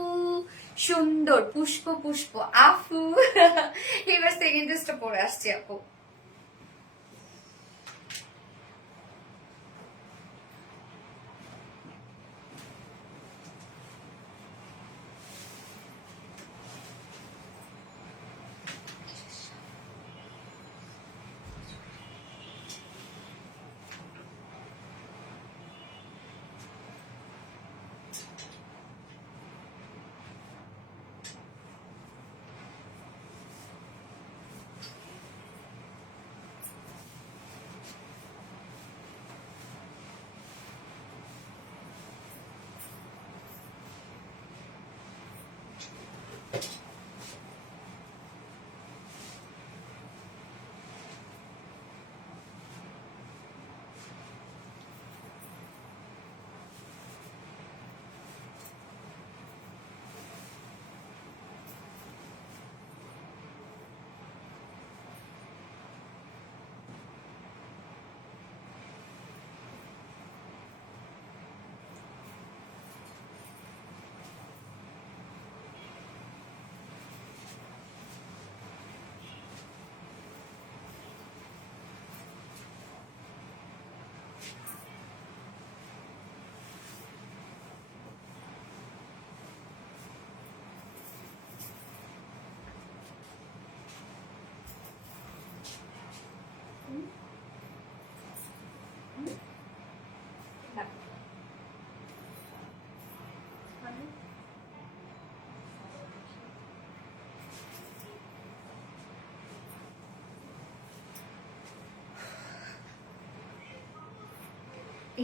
সুন্দর পুষ্প পুষ্প আপু। এবার সেকেন্ড ড্রেসটা পরে আসছি আপু।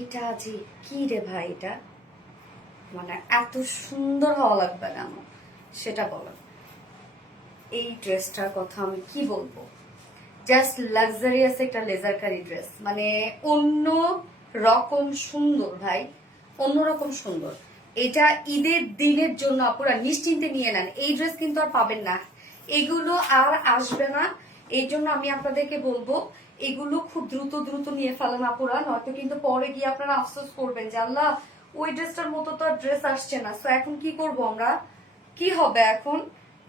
এটা যে কি রে ভাই, এটা মানে এত সুন্দর হওয়া লাগবে কেন সেটা বলো। এই ড্রেসটার কথা আমি কি বলবো, জাস্ট লাক্সারিয়াস একটা লেজার কারি ড্রেস, মানে অন্য রকম সুন্দর ভাই, অন্যরকম সুন্দর। এটা ঈদের দিনের জন্য আপনারা নিশ্চিন্তে নিয়ে নেন। এই ড্রেস কিন্তু আর পাবেন না, এগুলো আর আসবে না। এই জন্য আমি আপনাদেরকে বলবো এগুলো খুব দ্রুত দ্রুত নিয়ে ফেলেন আপুরা, নয়তো কিন্তু পরে গিয়ে আপনারা আফসোস করবেন যে আল্লাহ ওই ড্রেসটার মতো তো আর ড্রেস আসছে না। তো এখন কি করব আমরা, কি হবে এখন,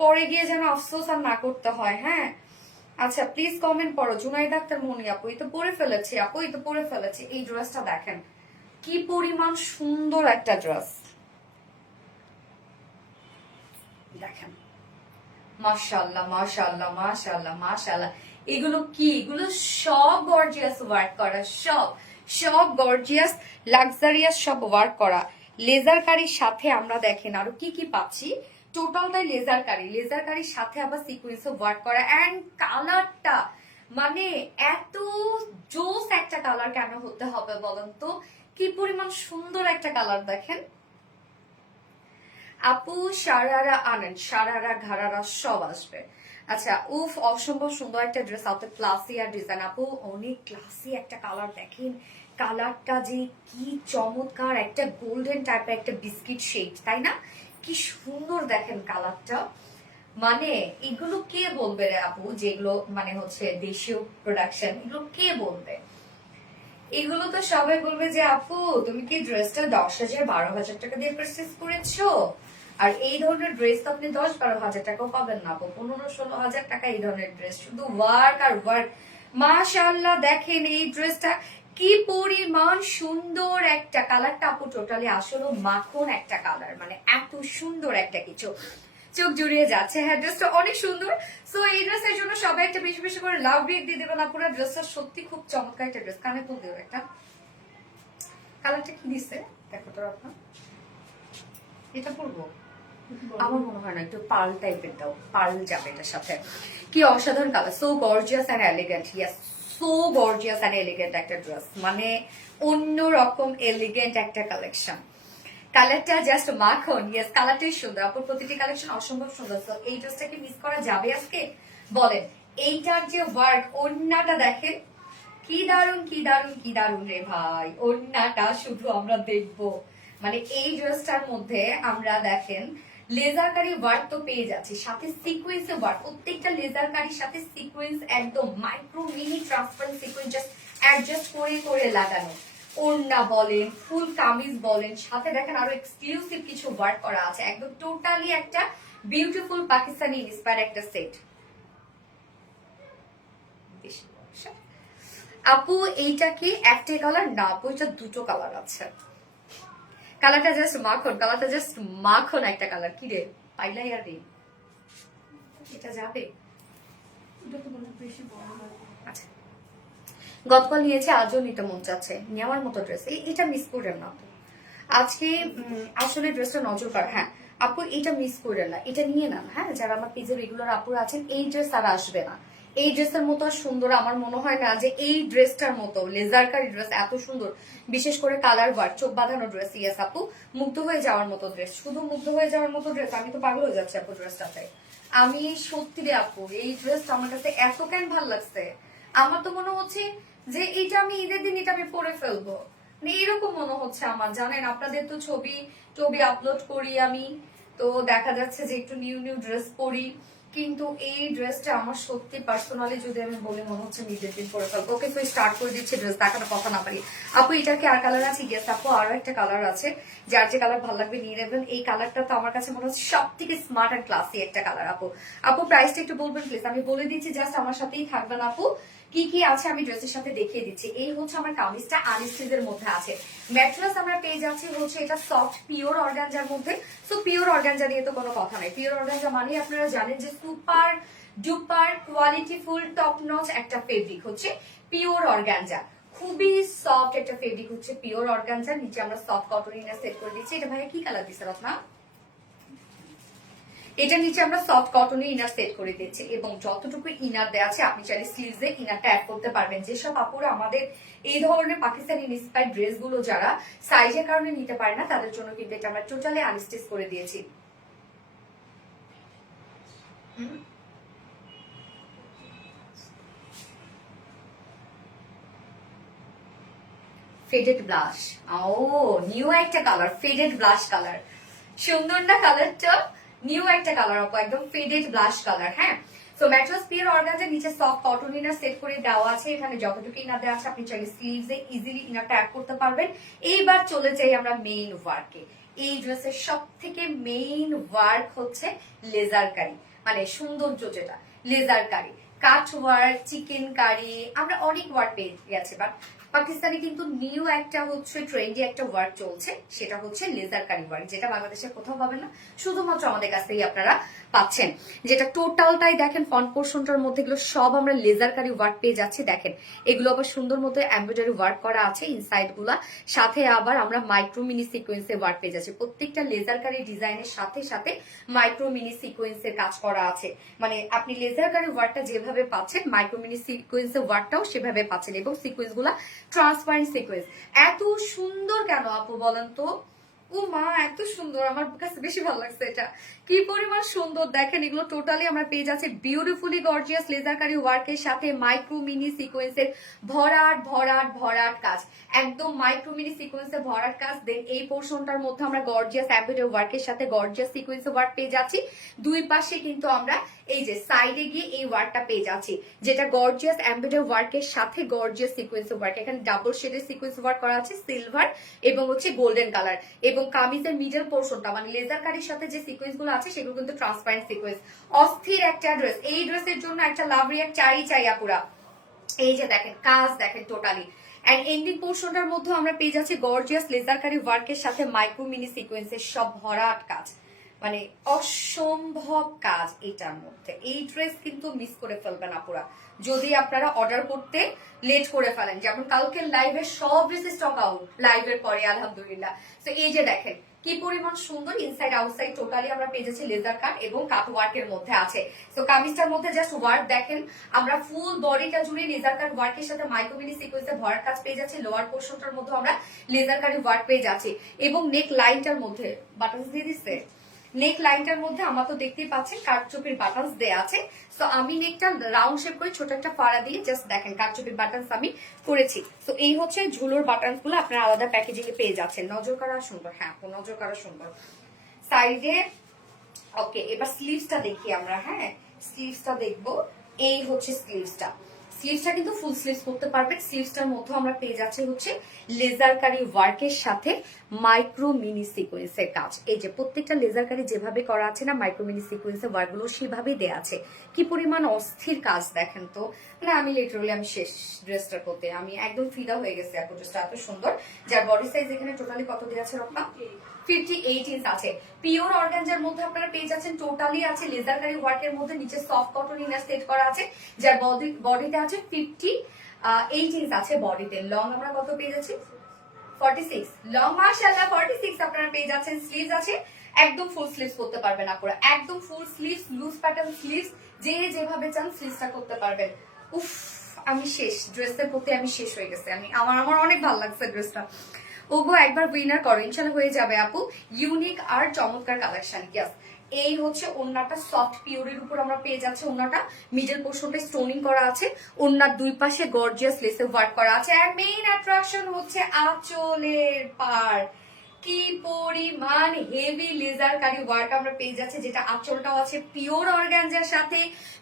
পরে গিয়ে যেন আফসোস আর না করতে হয়। হ্যাঁ, আচ্ছা প্লিজ কমেন্ট করো। জুনাইদ আক্তার মনি আপু, এই তো পরে ফেলেছি আপু, এই তো পরে ফেলেছি। এই ড্রেসটা দেখেন কি পরিমাণ সুন্দর একটা ড্রেস, দেখেন মাশাআল্লাহ মাশাআল্লাহ মাশাআল্লাহ মাশাআল্লাহ। এগুলো কি? এগুলো সব গর্জিয়াস ওয়ার্ক করা, সব গর্জিয়াস লাক্সারিয়াস সব ওয়ার্ক করা। লেজার কারির সাথে আমরা দেখেন আরো কি কি পাচ্ছি। টোটালটাই লেজার কারির সাথে আবার সিকোয়েন্স ওয়ার্ক করা। এন্ড কালারটা মানে এত জোস একটা কালার কেন হতে হবে বলেন তো? কি পরিমাণ সুন্দর একটা কালার দেখেন আপু। সারারা আনেন, সারারা ঘাড়ারা সব আসবে। আচ্ছা উফ, অসম্ভব সুন্দর একটা ড্রেস, আপনি ক্লাসি আর ডিজাইন। আপু অনেক ক্লাসি একটা কালার দেখেন, কালারটা যে কি চমৎকার, একটা গোল্ডেন টাইপের একটা বিস্কিট শেড, তাই না? কি সুন্দর দেখেন কালারটা। মানে এগুলো কে বলবে রে আপু, যেগুলো মানে হচ্ছে দেশীয় প্রোডাকশন, এগুলো কে বলবে? এগুলো তো সবাই বলবে যে আপু তুমি কি ড্রেসটা 10,000 12,000 টাকা দিয়ে পারচেজ করেছো। আর এই ধরনের ড্রেস তো আপনি 10-12,000 টাকাও পাবেন না আপু, 15-16,000 টাকা এই ধরনের ড্রেস, শুধু ওয়ার্ক আর ওয়ার্ক। মাশাআল্লাহ দেখেন এই ড্রেসটা কি পরিমাণ সুন্দর একটা কালারটা আপু, টোটালি আসলে মাখন একটা কালার, মানে এত সুন্দর একটা কিছু, চোখ জুড়িয়ে যাচ্ছে। হ্যাঁ ড্রেসটা অনেক সুন্দর। সো এই ড্রেসের জন্য সবাই একটা বেশি বেশি করে লাভ রেট দিয়ে দেবেন আপুরা। ড্রেসটা সত্যি খুব চমৎকার একটা ড্রেস। কানে তুল দেবো একটা। কালারটা কি দিছে দেখো তো আপনার, এটা পরবো আমার মনে হয় না, একটু পার্ল টাইপের দাও, পার্ল যাবে এটার সাথে। কি অসাধারণ colour, so gorgeous and elegant. Yes, so gorgeous and elegant একটা ড্রেস, মানে অন্যরকম এলিগেন্ট একটা কালেকশন। কালারটা জাস্ট মাখন। ইয়েস, কালারটাই সুন্দর আপুর, প্রতিটি কালেকশন অসম্ভব সুন্দর। সো এই ড্রেসটাকে মিস করা যাবে আজকে বলেন? এইটার যে ওয়ার্ক, ওন্নাটা দেখেন কি দারুন কি দারুন কি দারুন রে ভাই, ওন্নাটা শুধু আমরা দেখবো। মানে এই ড্রেসটার মধ্যে আমরা দেখেন লেজার কারি ওয়ার্ক তো পেয়ে যাচ্ছি, সাথে সিকোয়েন্স ওয়ার্ক, প্রত্যেকটা লেজার কারির সাথে সিকোয়েন্স একদম micro mini transparent sequence just adjust করে করে লাগানো। ওড়না বলেন, ফুল কামিজ বলেন, সাথে দেখেন আরো এক্সক্লুসিভ কিছু ওয়ার্ক করা আছে। একদম টোটালি একটা বিউটিফুল পাকিস্তানি ইন্সপায়ার একটা সেট। আপু এইটা কি একটাই কালার? না আপু, এটা দুটো কালার আছে। কালারটা জাস্ট মাখন, কালারটা জাস্ট মাখন একটা কালার। কি রে পাইলাই আর রে, এটা যাবে? আচ্ছা, গতকাল নিয়েছে, আজও নিতে মন চাচ্ছে, নেওয়ার মতো ড্রেস। এটা মিস করেন না আপু আজকে, আসলে ড্রেসটা নজর কাড়া। হ্যাঁ আপু এটা মিস করেন না, এটা নিয়ে নেন। হ্যাঁ যারা আমার পেজে রেগুলার আপুরা আছেন, এই ড্রেস আর আসবে না। এই ড্রেসের মতো সুন্দর আমার মনে হয় না যে এই ড্রেসটার মতো লেজার কারি ড্রেস এত সুন্দর, বিশেষ করে কালার ওয়ার্ক, চোখ বাঁধানো ড্রেস। ইয়েস আপু, মুগ্ধ হয়ে যাওয়ার মতো ড্রেস, শুধু মুগ্ধ হয়ে যাওয়ার মতো ড্রেস। আমি তো পাগল হয়ে যাচ্ছি আপু ড্রেসটাতে। আমি সত্যি রে আপু, এই ড্রেসটা আমার কাছে এত কেন ভালো লাগছে, আমার তো মনে হচ্ছে যে এটা আমি ঈদের দিন এটা আমি পরে ফেলবো, মানে এরকম মনে হচ্ছে আমার। জানেন আপনাদের তো ছবি টবি আপলোড করি আমি, তো দেখা যাচ্ছে যে একটু নিউ নিউ ড্রেস পরি, কিন্তু এই ড্রেসটা আমার সত্যি পার্সোনালি যদি আমি বলি মনে হচ্ছে নিজের দিন পরে ফেলবো। ওকে তো স্টার্ট করে দিচ্ছে ড্রেস দেখানো, কথা না পারি। আপু এটা কি আর কালার আছে? গেস আপু আরো একটা কালার আছে, যার যে কালার ভালো লাগবে নিয়ে নেবেন। এই কালারটা তো আমার কাছে মনে হচ্ছে সব থেকে স্মার্ট এন্ড ক্লাসি একটা কালার। আপু আপু প্রাইসটা একটু বলবেন প্লিজ? আমি বলে দিচ্ছি, জাস্ট আমার সাথেই থাকবেন আপু। কি কি আছে আমি ড্রেসের সাথে দেখিয়ে দিচ্ছি। এই হচ্ছে আমার কামিজটা, আনস্টিচের মধ্যে আছে। ম্যাটেরিয়ালস আমরা পেয়ে যাচ্ছি হচ্ছে এটা সফট পিওর অর্গানজার মধ্যে। সো পিওর অর্গানজা নিয়ে তো কোনো কথা নাই। পিওর অর্গানজা মানে আপনারা জানেন যে super duper quality full top notch একটা ফেব্রিক হচ্ছে পিওর অর্গানজা। খুবই সফট একটা ফেব্রিক হচ্ছে পিওর অর্গানজা। নিচে আমরা সফট কটন ইনার সেট করে দিচ্ছি। এটা ভাইয়া কি কালার দিচ্ছেন আপনার? এটা নিচে আমরা সফট কটনের ইনার সেট করে দিচ্ছি, এবং যতটুকু ইনার দেওয়া আছে আপনি চাইলে স্লিভসে ইনারটা অ্যাড করতে পারবেন। যেসব আপুরা আমাদের এই ধরনের পাকিস্তানি ইন্সপায়ার্ড ড্রেস গুলো যারা সাইজের কারণে নিতে পারে না, তাদের জন্য কিন্তু এটা আমরা টোটালি আনস্টিচ করে দিয়েছি। ফেডেড ব্লাশ, ও নিউ একটা কালার, ফেডেড ব্লাশ কালার। সুন্দর না কালারটা? নিউ একটা কালার আপু, একদম ফেডেড ব্লাশ কালার। হ্যাঁ সো ম্যাট্রাস পিওর অর্গানজার নিচে সফট কটন ইনার সেট করে দেওয়া আছে। এখানে যতটুকু ইনার দেওয়া আছে আপনি চাইলে স্লিভসে ইজিলি ইনারটা অ্যাড করতে পারবেন। এইবার চলে যাই আমরা মেইন ওয়ার্কে। এই ড্রেসের সব থেকে মেইন ওয়ার্ক হচ্ছে লেজার কারি, মানে সৌন্দর্য যেটা লেজার কারি, কাট ওয়ার্ক, চিকেন কারি, আমরা অনেক ওয়ার্ক পেয়ে গেছে, বাট পাকিস্তানে কিন্তু নিউ একটা হচ্ছে ট্রেন্ডি একটা ওয়ার্ক চলছে, সেটা হচ্ছে লেজার কারি ওয়ার্ক, যেটা বাংলাদেশে কোথাও পাবেন না, শুধুমাত্র আমাদের কাছ থেকেই আপনারা পাচ্ছেন। যেটা টোটালটাই দেখেন ফ্রন্ট পোর্শনটার মধ্যে এগুলো সব আমরা লেজার কারি ওয়ার্ক পেয়ে যাচ্ছি। দেখেন এগুলো আবার সুন্দর মতো এমব্রয়ডারি ওয়ার্ক করা আছে ইনসাইড গুলা, সাথে আবার আমরা মাইক্রো মিনি সিকোয়েন্সের ওয়ার্ক পেয়ে যাচ্ছি। প্রত্যেকটা লেজার কারি ডিজাইনের সাথে সাথে মাইক্রো মিনি সিকোয়েন্সের কাজ করা আছে। মানে আপনি লেজার কারি ওয়ার্কটা যেভাবে পাচ্ছেন, মাইক্রো মিনি সিকোয়েন্সের ওয়ার্কটাও সেভাবে পাচ্ছেন, এবং সিকোয়েন্স গুলা ট্রান্সপারেন্ট সিকোয়েন্স। এত সুন্দর কেন আপু বলেন তো? ও মা, এত সুন্দর, আমার কাছে বেশি ভালো লাগছে এটা। কি পরিমাণ সুন্দর দেখেন, এগুলো টোটালি আমরা পেয়ে যাচ্ছি বিউটিফুলি গর্জিয়াস লেজার কারি ওয়ার্কের সাথে মাইক্রো মিনি সিকোয়েন্সের ভরাট ভরাট ভরাট কাজ, একদম মাইক্রো মিনি সিকোয়েন্সের ভরাট কাজ। দেন এই পোর্শনটার মধ্যে আমরা গর্জিয়াস এমব্রয়ডারি ওয়ার্কের সাথে গর্জিয়াস সিকোয়েন্সের ওয়ার্ক পেয়ে যাচ্ছি। দুই পাশে কিন্তু আমরা এই যে সাইডে গিয়ে এই ওয়ার্কটা পেয়ে যাচ্ছি, যেটা গর্জিয়াস এমব্রয়ডারি ওয়ার্কের সাথে গর্জিয়াস সিকোয়েন্সের ওয়ার্ক। এখানে ডাবল শেডের সিকোয়েন্স ওয়ার্ক করা আছে, সিলভার এবং হচ্ছে গোল্ডেন কালার। এবং কামিজের মিডল পোর্শনটা মানে লেজার কারির সাথে যে সিকোয়েন্স গুলো আছে সেগুলো কিন্তু ট্রান্সপারেন্ট সিকোয়েন্স। অস্থির একটা ড্রেস, এই ড্রেসের জন্য একটা লাভ রিয়াক্ট চাই আপুরা। এই যে দেখেন কাজ দেখেন টোটালি, এন্ড এন্ডিং পোর্শনটার মধ্যে আমরা পেয়ে যাচ্ছি গর্জিয়াস লেজার কারি ওয়ার্কের সাথে মাইক্রো মিনি সিকোয়েন্সের সব ভরাট কাজ, মানে অসম্ভব কাজ এটার মধ্যে। এই ড্রেস কিন্তু মিস করে ফেলবেন আপুরা যদি আপনারা অর্ডার করতে লেট করে ফেলেন। যেমন কালকে লাইভের সব ড্রেস স্টক আউট, লাইভের পরে আলহামদুলিল্লাহ। তো এই যে দেখেন কি পরিমাণ সুন্দর, ইনসাইড আউটসাইড টোটালি আমরা পেয়ে যাচ্ছি লেজার কাট এবং কাট ওয়ার্কের মধ্যে আছে। তো কামিজটার মধ্যে জাস্ট ওয়ার্ক দেখেন, আমরা ফুল বডিটা জুড়ে লেজার কাট ওয়ার্কের সাথে মাইক্রো মিনি সিকোয়েন্সে ভরাট কাজ পেয়ে যাচ্ছি। লোয়ার পোর্শনটার মধ্যে আমরা লেজার কাট ওয়ার্ক পেয়ে যাচ্ছি, এবং নেক লাইনটার মধ্যে বাটনস দিয়ে দিচ্ছে। নেক লাইনটার মধ্যে আমরা তো দেখতেই পাচ্ছেন কারচুপির বাটনস দেয়া আছে। সো আমি নেকটা রাউন্ড শেপ করে ছোট একটা ফাড়া দিয়ে জাস্ট দেখেন কারচুপির বাটনস আমি করেছি। তো এই হচ্ছে ঝুলোর বাটনস গুলো আপনারা আলাদা প্যাকেজিং এ পেয়ে যাচ্ছেন। নজর করা সুন্দর, হ্যাঁ নজর করা সুন্দর সাইডে। ওকে, এবার স্লিভসটা দেখি আমরা। হ্যাঁ স্লিভসটা দেখবো, এই হচ্ছে স্লিভসটা। স্লিভসটা কিন্তু ফুল স্লিভস করতে পারবেন। স্লিভসটার মধ্যে আমরা পেয়ে যাচ্ছি হচ্ছে লেজার কারি ওয়ার্কের সাথে মাইক্রো মিনি সিকোয়েন্সের কাজ। এই যে প্রত্যেকটা লেজার কারি যেভাবে করা আছে না, মাইক্রো মিনি সিকোয়েন্সের ওয়ার্কগুলো সেভাবেই দেওয়া আছে। কি পরিমাণ অস্থির কাজ দেখেন তো, মানে আমি লিটারালি আমি শেষ ড্রেসটার করতে, আমি একদম ফিদা হয়ে গেছে। এত ড্রেসটা এত সুন্দর, যার বডি সাইজ এখানে টোটালি কত দেওয়া আছে রকম 58 ইঞ্চ আছে। পিওর অর্গানজার মধ্যে আপনারা পেয়ে যাচ্ছেন, টোটালি আছে লেজার কারি ওয়ার্কের মধ্যে, নিচে সফট কটন ইনার সেট করা আছে, যার বডিতে আছে 58 ইঞ্চ আছে বডিতে। লং আমরা কত পেয়ে যাচ্ছি 46 লং, মাশাআল্লাহ 46 আপনারা পেয়ে যাচ্ছেন। স্লিভস আছে, একদম ফুল স্লিভস করতে পারবেন আপনারা, একদম full sleeves, loose pattern sleeves, যে যেভাবে চান স্লিভসটা করতে পারবেন। উফ আমি শেষ, ড্রেসের প্রতি আমি শেষ হয়ে গেছে। আমার অনেক ভালো লাগছে ড্রেসটা। ওগো একবার উইনার করো, ইনশাল্লাহ হয়ে যাবে আপু। ইউনিক আর চমৎকার কালেকশন। ইয়াস, এই হচ্ছে ওন্নাটা সফট পিওরের উপর আমরা পেয়ে যাচ্ছি। ওন্নাটা মিডল পোর্শনটা স্টোনিং করা আছে, ওন্নার দুই পাশে গর্জিয়াস লেসে ওয়ার্ক করা আছে। আর মেইন অ্যাট্রাকশন হচ্ছে আঁচলের পাড়। কি পরিমাণ হেভি লেজার কারি ওয়ার্ক আমরা পেয়ে যাচ্ছি, যেটা আঁচলটাও আছে পিওর অর্গানজার সাথে।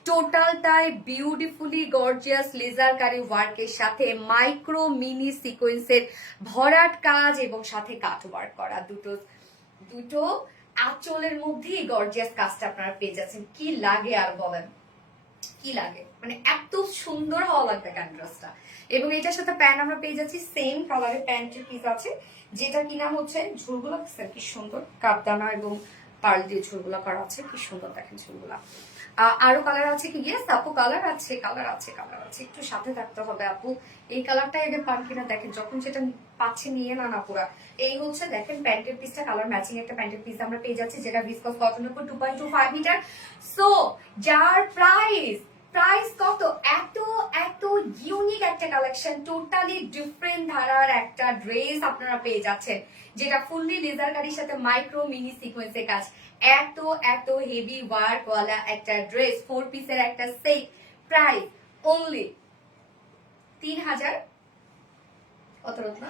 টোটালটাই বিউটিফুলি গর্জিয়াস লেজার কারি ওয়ার্কের সাথে মাইক্রো মিনি সিকোয়েন্সের ভরাট কাজ এবং সাথে কাট ওয়ার্ক করা। দুটো আঁচলের মধ্যেই গর্জিয়াস কাজটা আপনারা পেয়ে যাচ্ছেন। কি লাগে আর বলেন, কি লাগে, মানে এত সুন্দর হওয়া লাগবে কেন ড্রেসটা। এবং এটার সাথে প্যান্ট আমরা পেয়ে যাচ্ছি, সেম কালারের প্যান্টের পিস আছে, যেটা কিনা হচ্ছে ঝুলগুলো দেখছেন কি সুন্দর, কাপদানা এবং পার্ল দিয়ে ঝুলগুলো করা আছে, কি সুন্দর দেখেন ঝুলগুলা। আরো কালার আছে কি? ইয়েস আপু কালার আছে, কালার আছে, কালার আছে, একটু সাথে থাকতে হবে আপু। এই কালারটা আগে পান কিনা দেখেন, যখন সেটা পাচ্ছে নিয়ে না পুরা। এই হচ্ছে দেখেন প্যান্টের পিসটা, কালার ম্যাচিং একটা প্যান্টের পিস আমরা পেয়ে যাচ্ছি, যেটা ভিসকস কটনের উপর 2.25 মিটার। সো যার প্রাইস কত, এত এত ইউনিক একটা কালেকশন, টোটালি ডিফারেন্ট ধারার একটা ড্রেস আপনারা পেয়ে যাচ্ছেন, যেটা ফুললি লেজার কারির সাথে মাইক্রো মিনি সিকোয়েন্সের কাজ। এত এত হেভি ওয়ার্ক ওয়ালা একটা ড্রেস, 4 পিসের একটা সেট, প্রাইস অনলি 3000 কত রত্ন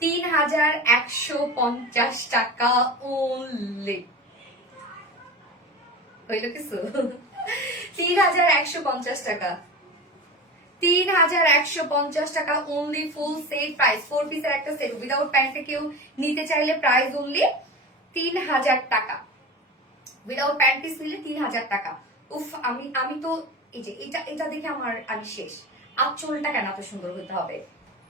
3150 টাকা অনলি। হইল কিছু 3150 টাকা, 3150 টাকা অনলি, ফুল সেট প্রাইস। 4 পিসের একটা সেট উইদাউট প্যান্টে কেউ নিতে চাইলে প্রাইস অনলি 3000 টাকা, উইদাউট প্যান্ট পিস নিলে 3000 টাকা। উফ আমি তো এই যে এটা দেখে আমি শেষ। আঁচলটা কেন এত সুন্দর হতে হবে,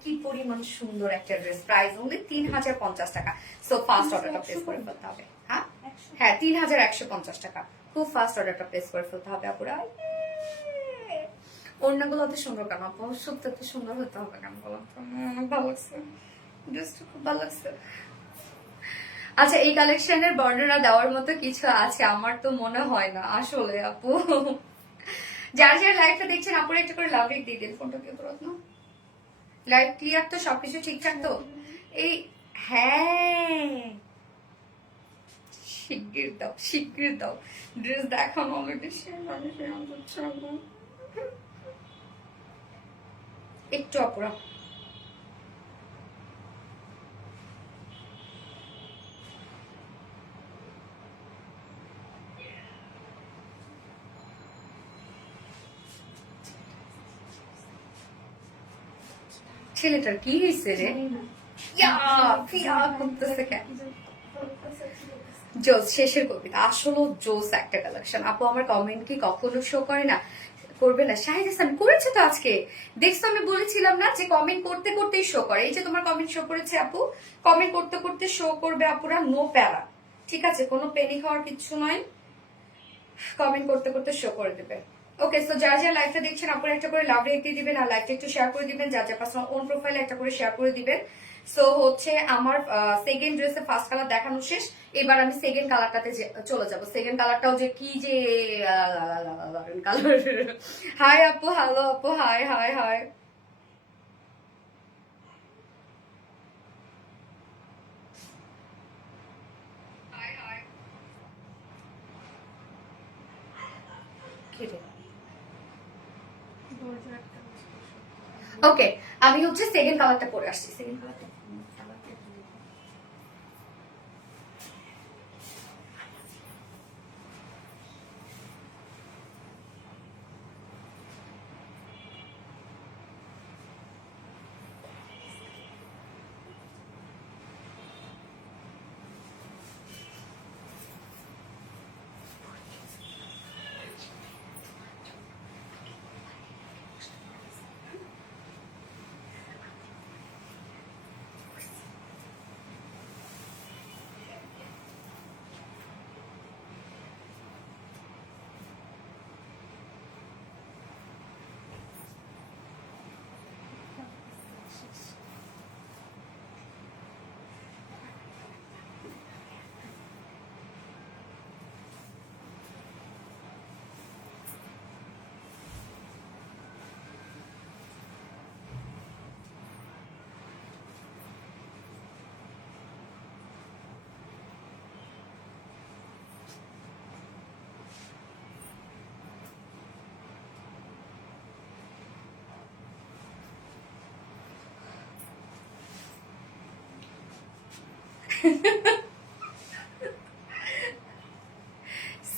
কি পরিমাণ সুন্দর একটা ড্রেস, প্রাইস অনলি 3050 টাকা। সো ফার্স্ট অর্ডারটা প্লেস করে ফেলতে হবে। হ্যাঁ হ্যাঁ 3150 টাকা। খুব ফার্স্ট অর্ডারটা প্লেস করে ফেলতে হবে আপুরা। ওড়নাগুলো অত সুন্দর কেন আপু? সত্যি এত সুন্দর হতে হবে কেন বলো তো? ভালো লাগছে, ড্রেসটা খুব ভালো লাগছে। আচ্ছা এই কালেকশনের বর্ণনা দেওয়ার মতো কিছু আছে? আমার তো মনে হয় না আসলে আপু। যার যার লাইভটা দেখছেন আপুরা একটা করে লাভ রেক দিয়ে দিন। ফোনটা কি করত না? লাইভ ক্লিয়ার তো? সবকিছু ঠিকঠাক তো? এই হ্যাঁ শিগগির দাও, শিগগির দাও। ড্রেস দেখানো অলরেডি একটু আপুরা। ছেলেটার কি হয়েছে রে? জোস শেষের কবিতা আসলে জোস একটা কালেকশন। আপু আমার কমেন্ট কি কখনো শো করে না? করবে না? শাহিদ হাসান করেছে তো আজকে, দেখছো? আমি বলেছিলাম না যে কমেন্ট করতে করতেই শো করে। এই যে তোমার কমেন্ট শো করেছে আপু, কমেন্ট করতে করতে শো করবে আপুরা, নো প্যারা। ঠিক আছে, কোনো পেনি খাওয়ার কিচ্ছু নয়, কমেন্ট করতে করতে শো করে দেবে। ওকে, সো যারা যারা লাইভটা দেখছেন আপনারা একটা করে লাভ রেখে দিয়ে দিবেন আর লাইভটা একটু শেয়ার করে দিবেন। যার যার পার্সোনাল ওন প্রোফাইলে একটা করে শেয়ার করে দিবেন। সো হচ্ছে আমার সেকেন্ড ড্রেসে ফার্স্ট কালার দেখানো শেষ, এবার আমি সেকেন্ড কালারটাতে চলে যাব। সেকেন্ড কালারটাও যে কি যে কালার। হাই আপু, হ্যালো আপু, হাই হাই হাই। ওকে, আমি হচ্ছে সেকেন্ড কালারটা পরে আসছি। সেকেন্ড কালারটা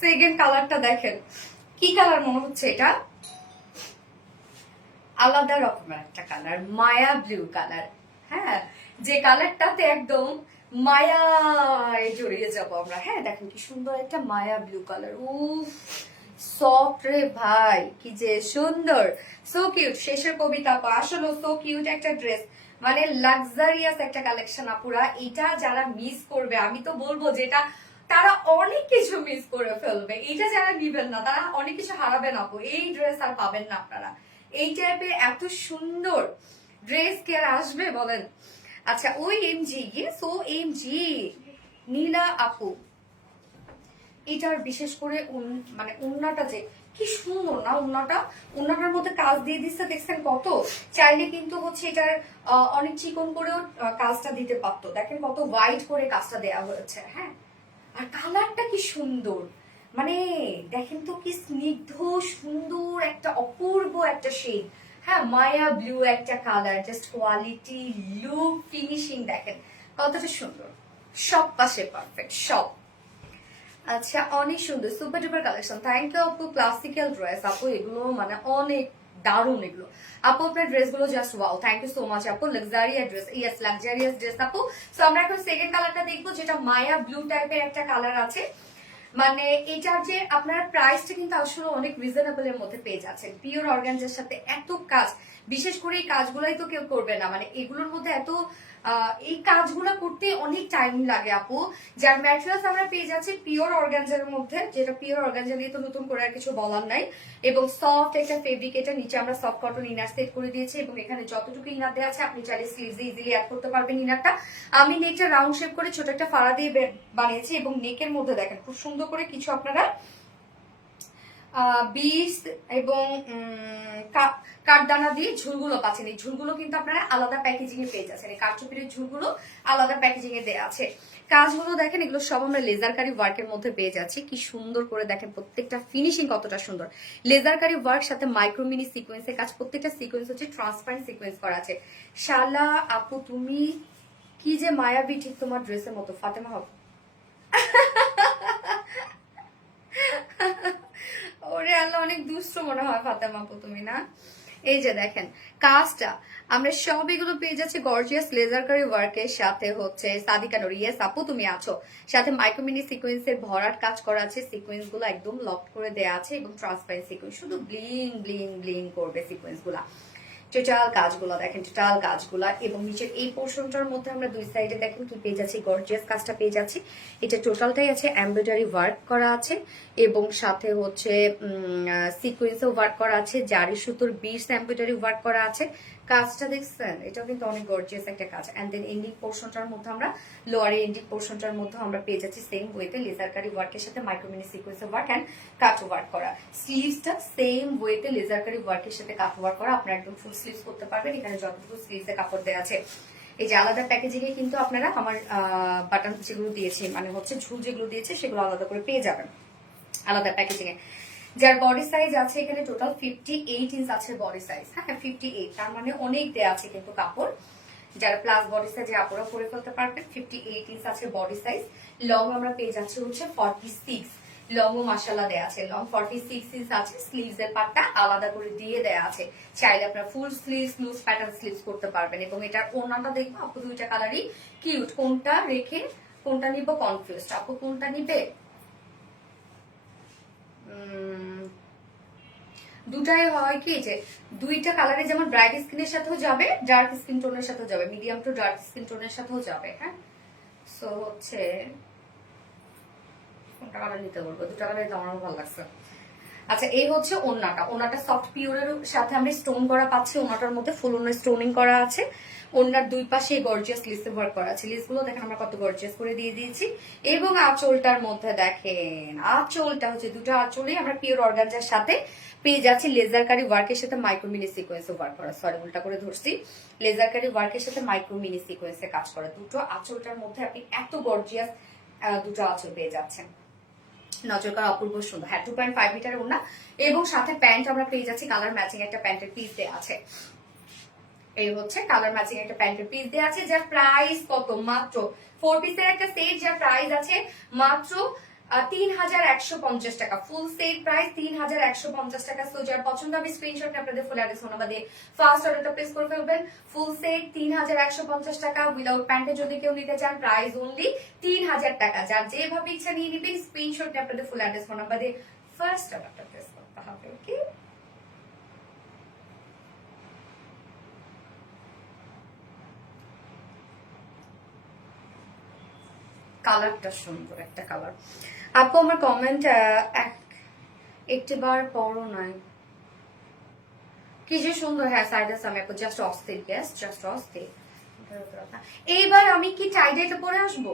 সেকেন্ড কালারটা দেখেন কি কালার মনে হচ্ছে? এটা আলাদা রকমের একটা কালার, মায়া ব্লু কালার। হ্যাঁ, যে কালারটাতে একদম মায়ায় জড়িয়ে যাব আমরা। হ্যাঁ দেখেন কি সুন্দর একটা মায়া ব্লু কালার। উফ সফট রে ভাই, কি যে সুন্দর, সো কিউট। শেষের কবিতা আপু, আসলে সো কিউট একটা ড্রেস, মানে লাক্সারিয়াস একটা কালেকশন আপুরা। এটা যারা মিস করবে আমি তো বলবো যেটা তারা অনেক কিছু মিস করে ফেলবে। এটা যারা নিবেন না তারা অনেক কিছু হারাবেন আপু। এই ড্রেস আর পাবেন না আপনারা। এই টাইপের এত সুন্দর ড্রেস কে আর আসবে বলেন? আচ্ছা ওই এমজি সো এমজি নীলা আপু, এটার বিশেষ করে মানে উন্নাটা যে কি সুন্দর না, উন্নাটার মধ্যে কাজ দিয়ে দিচ্ছে দেখছেন কত? চাইলে কিন্তু হচ্ছে এটার অনেক চিকন করেও কাজটা দিতে পারতো। দেখেন কত হোয়াইট করে কাজটা দেওয়া হয়েছে। হ্যাঁ, আর কালারটা কি সুন্দর, মানে দেখেন তো কি স্নিগ্ধ সুন্দর একটা অপূর্ব একটা শেড। হ্যাঁ, মায়া ব্লু একটা colour, just quality, look, finishing দেখেন কতটা সুন্দর, সব পাশে পারফেক্ট সব। আচ্ছা অনেক সুন্দর, super duper collection. Thank you আপু। ক্লাসিক্যাল ড্রেস আপু, এগুলো মানে অনেক দারুণ এগুলো আপু। আপনার ড্রেস গুলো just wow, thank you so much আপু। Luxurious dress, yes luxurious dress আপু। সো আমরা এখন সেকেন্ড কালারটা দেখবো, যেটা মায়া ব্লু টাইপের একটা কালার আছে। মানে এটার যে আপনার প্রাইসটা কিন্তু আসলে অনেক রিজনেবল এর মধ্যে পেয়ে যাচ্ছেন। পিওর অর্গানজার সাথে এত কাজ, বিশেষ করে এই কাজগুলাই তো কেউ করবে না, মানে এগুলোর মধ্যে এত এই কাজগুলো করতে অনেক টাইম লাগে আপু। যার ম্যাটেরিয়ালস আমরা পেয়ে যাচ্ছি পিওর অর্গানজার মধ্যে, যেটা পিওর অর্গানজা নিয়ে তো নতুন করে আর কিছু বলার নাই। এবং সফট একটা ফেব্রিক, এটা নিচে আমরা সফট কটন ইনার সেট করে দিয়েছি এবং এখানে যতটুকু ইনার দেওয়া আছে আপনি চাইলে স্লিভসে ইজিলি অ্যাড করতে পারবেন ইনারটা। আমি নেকটা রাউন্ড শেপ করে ছোট একটা ফাড়া দিয়ে বানিয়েছি এবং নেকের মধ্যে দেখেন খুব সুন্দর করে কিছু আপনারা বিষ এবং কাঠদানা দিয়ে ঝুলগুলো পাচ্ছেন। এই ঝুলগুলো কিন্তু আপনারা আলাদা প্যাকেজিং এ পেয়ে যাচ্ছেন। এই কাঠচুপির ঝুলগুলো আলাদা প্যাকেজিং এ দেওয়া আছে। কাজগুলো দেখেন, এগুলো সব আমরা লেজারকারি ওয়ার্কের মধ্যে পেয়ে যাচ্ছি। কি সুন্দর করে দেখেন প্রত্যেকটা ফিনিশিং কতটা সুন্দর। লেজারকারি ওয়ার্ক সাথে মাইক্রো মিনি সিকোয়েন্সের কাজ, প্রত্যেকটা সিকোয়েন্স হচ্ছে ট্রান্সপারেন্ট সিকোয়েন্স করা আছে। শালা আপু তুমি কি যে মায়াবী, ঠিক তোমার ড্রেসের মতো। ফাতেমা হক ওরে আল্লাহ, অনেক দুষ্ট মনে হয় ফাতেমা আপু তুমি না। এই যে দেখেন কাজটা আমরা সব এগুলো পেয়ে যাচ্ছি গর্জিয়াস লেজারকারি ওয়ার্কের সাথে হচ্ছে সাদিকা নুর। ইয়েস আপু তুমি আছো, সাথে মাইক্রোমিনি সিকোয়েন্সের ভরাট কাজ করা আছে। সিকোয়েন্স গুলো একদম লক করে দেওয়া আছে এবং ট্রান্সপারেন্ট সিকোয়েন্স, শুধু ব্লিং ব্লিং ব্লিং করবে সিকোয়েন্স গুলা। টোটাল কাজগুলো দেখেন, টোটাল কাজগুলা। এবং নিচের এই পোর্শনটার মধ্যে আমরা দুই সাইডে দেখেন কি পেয়ে যাচ্ছি, গর্জিয়াস কাজটা পেয়ে যাচ্ছি। এটা টোটালটাই আছে এমব্রয়ডারি ওয়ার্ক করা আছে এবং সাথে হচ্ছে সিকোয়েন্সও ওয়ার্ক করা আছে, জারি সুতোর বিটস এমব্রয়ডারি ওয়ার্ক করা আছে। কাজটা দেখছেন, এটাও কিন্তু অনেক গর্জিয়াস একটা কাজ। এন্ড দেন এন্ডিং পোর্শনটার মধ্যে আমরা লোয়ারের এন্ডিং পোর্শনটার মধ্যে আমরা পেয়ে যাচ্ছি সেম ওয়েতে লেজারকারি ওয়ার্কের সাথে মাইক্রোমিনি সিকোয়েন্সের ওয়ার্ক এন্ড কাট ওয়ার্ক করা। স্লিভসটা সেম ওয়েতে লেজারকারি ওয়ার্কের সাথে কাট ওয়ার্ক করা। আপনারা একদম ফুল স্লিভস করতে পারবেন। এখানে যতটুকু স্লিভসে কাপড় দেওয়া আছে। এই যে আলাদা প্যাকেজিং এ কিন্তু আপনারা আমার বাটন যেগুলো দিয়েছে, মানে হচ্ছে ঝুল যেগুলো দিয়েছে সেগুলো আলাদা করে পেয়ে যাবেন আলাদা প্যাকেজিং এ। যার বডি সাইজ আছে এখানে টোটাল 58 ইঞ্চ আছে বডি সাইজ। হ্যাঁ 58, তার মানে অনেক দেয়া আছে কিন্তু কাপড়। যারা প্লাস বডি সাইজে আপুরা পরে ফেলতে পারবেন। 58 ইঞ্চ আছে বডি সাইজ। লং আমরা পেয়ে যাচ্ছি হচ্ছে 46। লং ও মাশাআল্লাহ দেয়া আছে। লং 46 ইঞ্চ আছে। স্লিভস এর পাটটা আলাদা করে দিয়ে দেয়া আছে। চাইলে আপনারা full sleeves, loose pattern sleeves করতে পারবেন। এবং এটার ওড়নাটা দেখবো আপু দুইটা কালারই কিউট। কোনটা রেখে কোনটা নিব কনফিউজড। আপু কোনটা নিবে? দুটাই হয় কি যে দুইটা কালারে যেমন ব্রাইট স্কিনের সাথেও যাবে, ডার্ক স্কিন টোনের সাথেও যাবে, মিডিয়াম টু ডার্ক স্কিন টোনের সাথেও যাবে। হ্যাঁ সো হচ্ছে কোনটা কালার নিতে বলবো? দুটা কালারই তো আমার ভালো লাগছে। আচ্ছা এই হচ্ছে ওন্নাটা। ওন্নাটা সফট পিওরের সাথে আমরা স্টোন করা পাচ্ছি। ওন্নাটার মধ্যে ফুল ওন্না স্টোনিং করা আছে। ওন্নার দুই পাশে গর্জিয়াস লিসে ওয়ার্ক করা আছে। লিসগুলো দেখেন আমরা কত গর্জিয়াস করে দিয়ে দিয়েছি। এবং আঁচলটার মধ্যে দেখেন, আঁচলটা হচ্ছে দুটো আঁচলই আমরা পিওর অর্গানজার সাথে পেয়ে যাচ্ছি লেজারকারি ওয়ার্কের সাথে মাইক্রোমিনি সিকোয়েন্সে ওয়ার্ক করা। সরি উল্টা করে ধরছি। লেজারকারি ওয়ার্কের সাথে মাইক্রোমিনি সিকোয়েন্সে কাজ করা। দুটো আঁচলটার মধ্যে আপনি এত গর্জিয়াস দুটো আঁচল পেয়ে যাচ্ছেন। নজর করা অপূর্ব সুন্দর। হ্যাঁ 2.5 মিটারের ওড়না এবং সাথে প্যান্ট আমরা পেয়ে যাচ্ছি কালার ম্যাচিং একটা প্যান্টের পিস দেওয়া আছে। এই হচ্ছে কালার ম্যাচিং একটা প্যান্টের পিস দেওয়া আছে, যার প্রাইস কত? মাত্র 4 পিসের একটা সেট, যার প্রাইস আছে মাত্র 3150 টাকা। ফুল সেট প্রাইস 3150 টাকা। সো যার পছন্দ হবে স্ক্রিনশট আপনাদের ফুল অ্যাড্রেস ফোন নাম্বার দিয়ে ফার্স্ট অর্ডারটা প্লেস করে ফেলবেন। ফুল সেট 3150 টাকা। উইদাউট প্যান্টে যদি কেউ নিতে চান প্রাইস অনলি 3000 টাকা। যার যেভাবে ইচ্ছা নিয়ে নিবেন, স্ক্রিনশট নিয়ে আপনাদের ফুল অ্যাড্রেস ফোন নাম্বার দিয়ে ফার্স্ট অর্ডারটা প্লেস করতে হবে। ওকে কালারটা সুন্দর একটা কালার। আপু আমার কমেন্ট একটিবার পড়ো নাই, কি যে সুন্দর। হ্যাঁ সাইডাস আমি আপু জাস্ট অস্থির। গ্যাস জাস্ট অস্থির। এইবার আমি কি টাইডাইটা পরে আসবো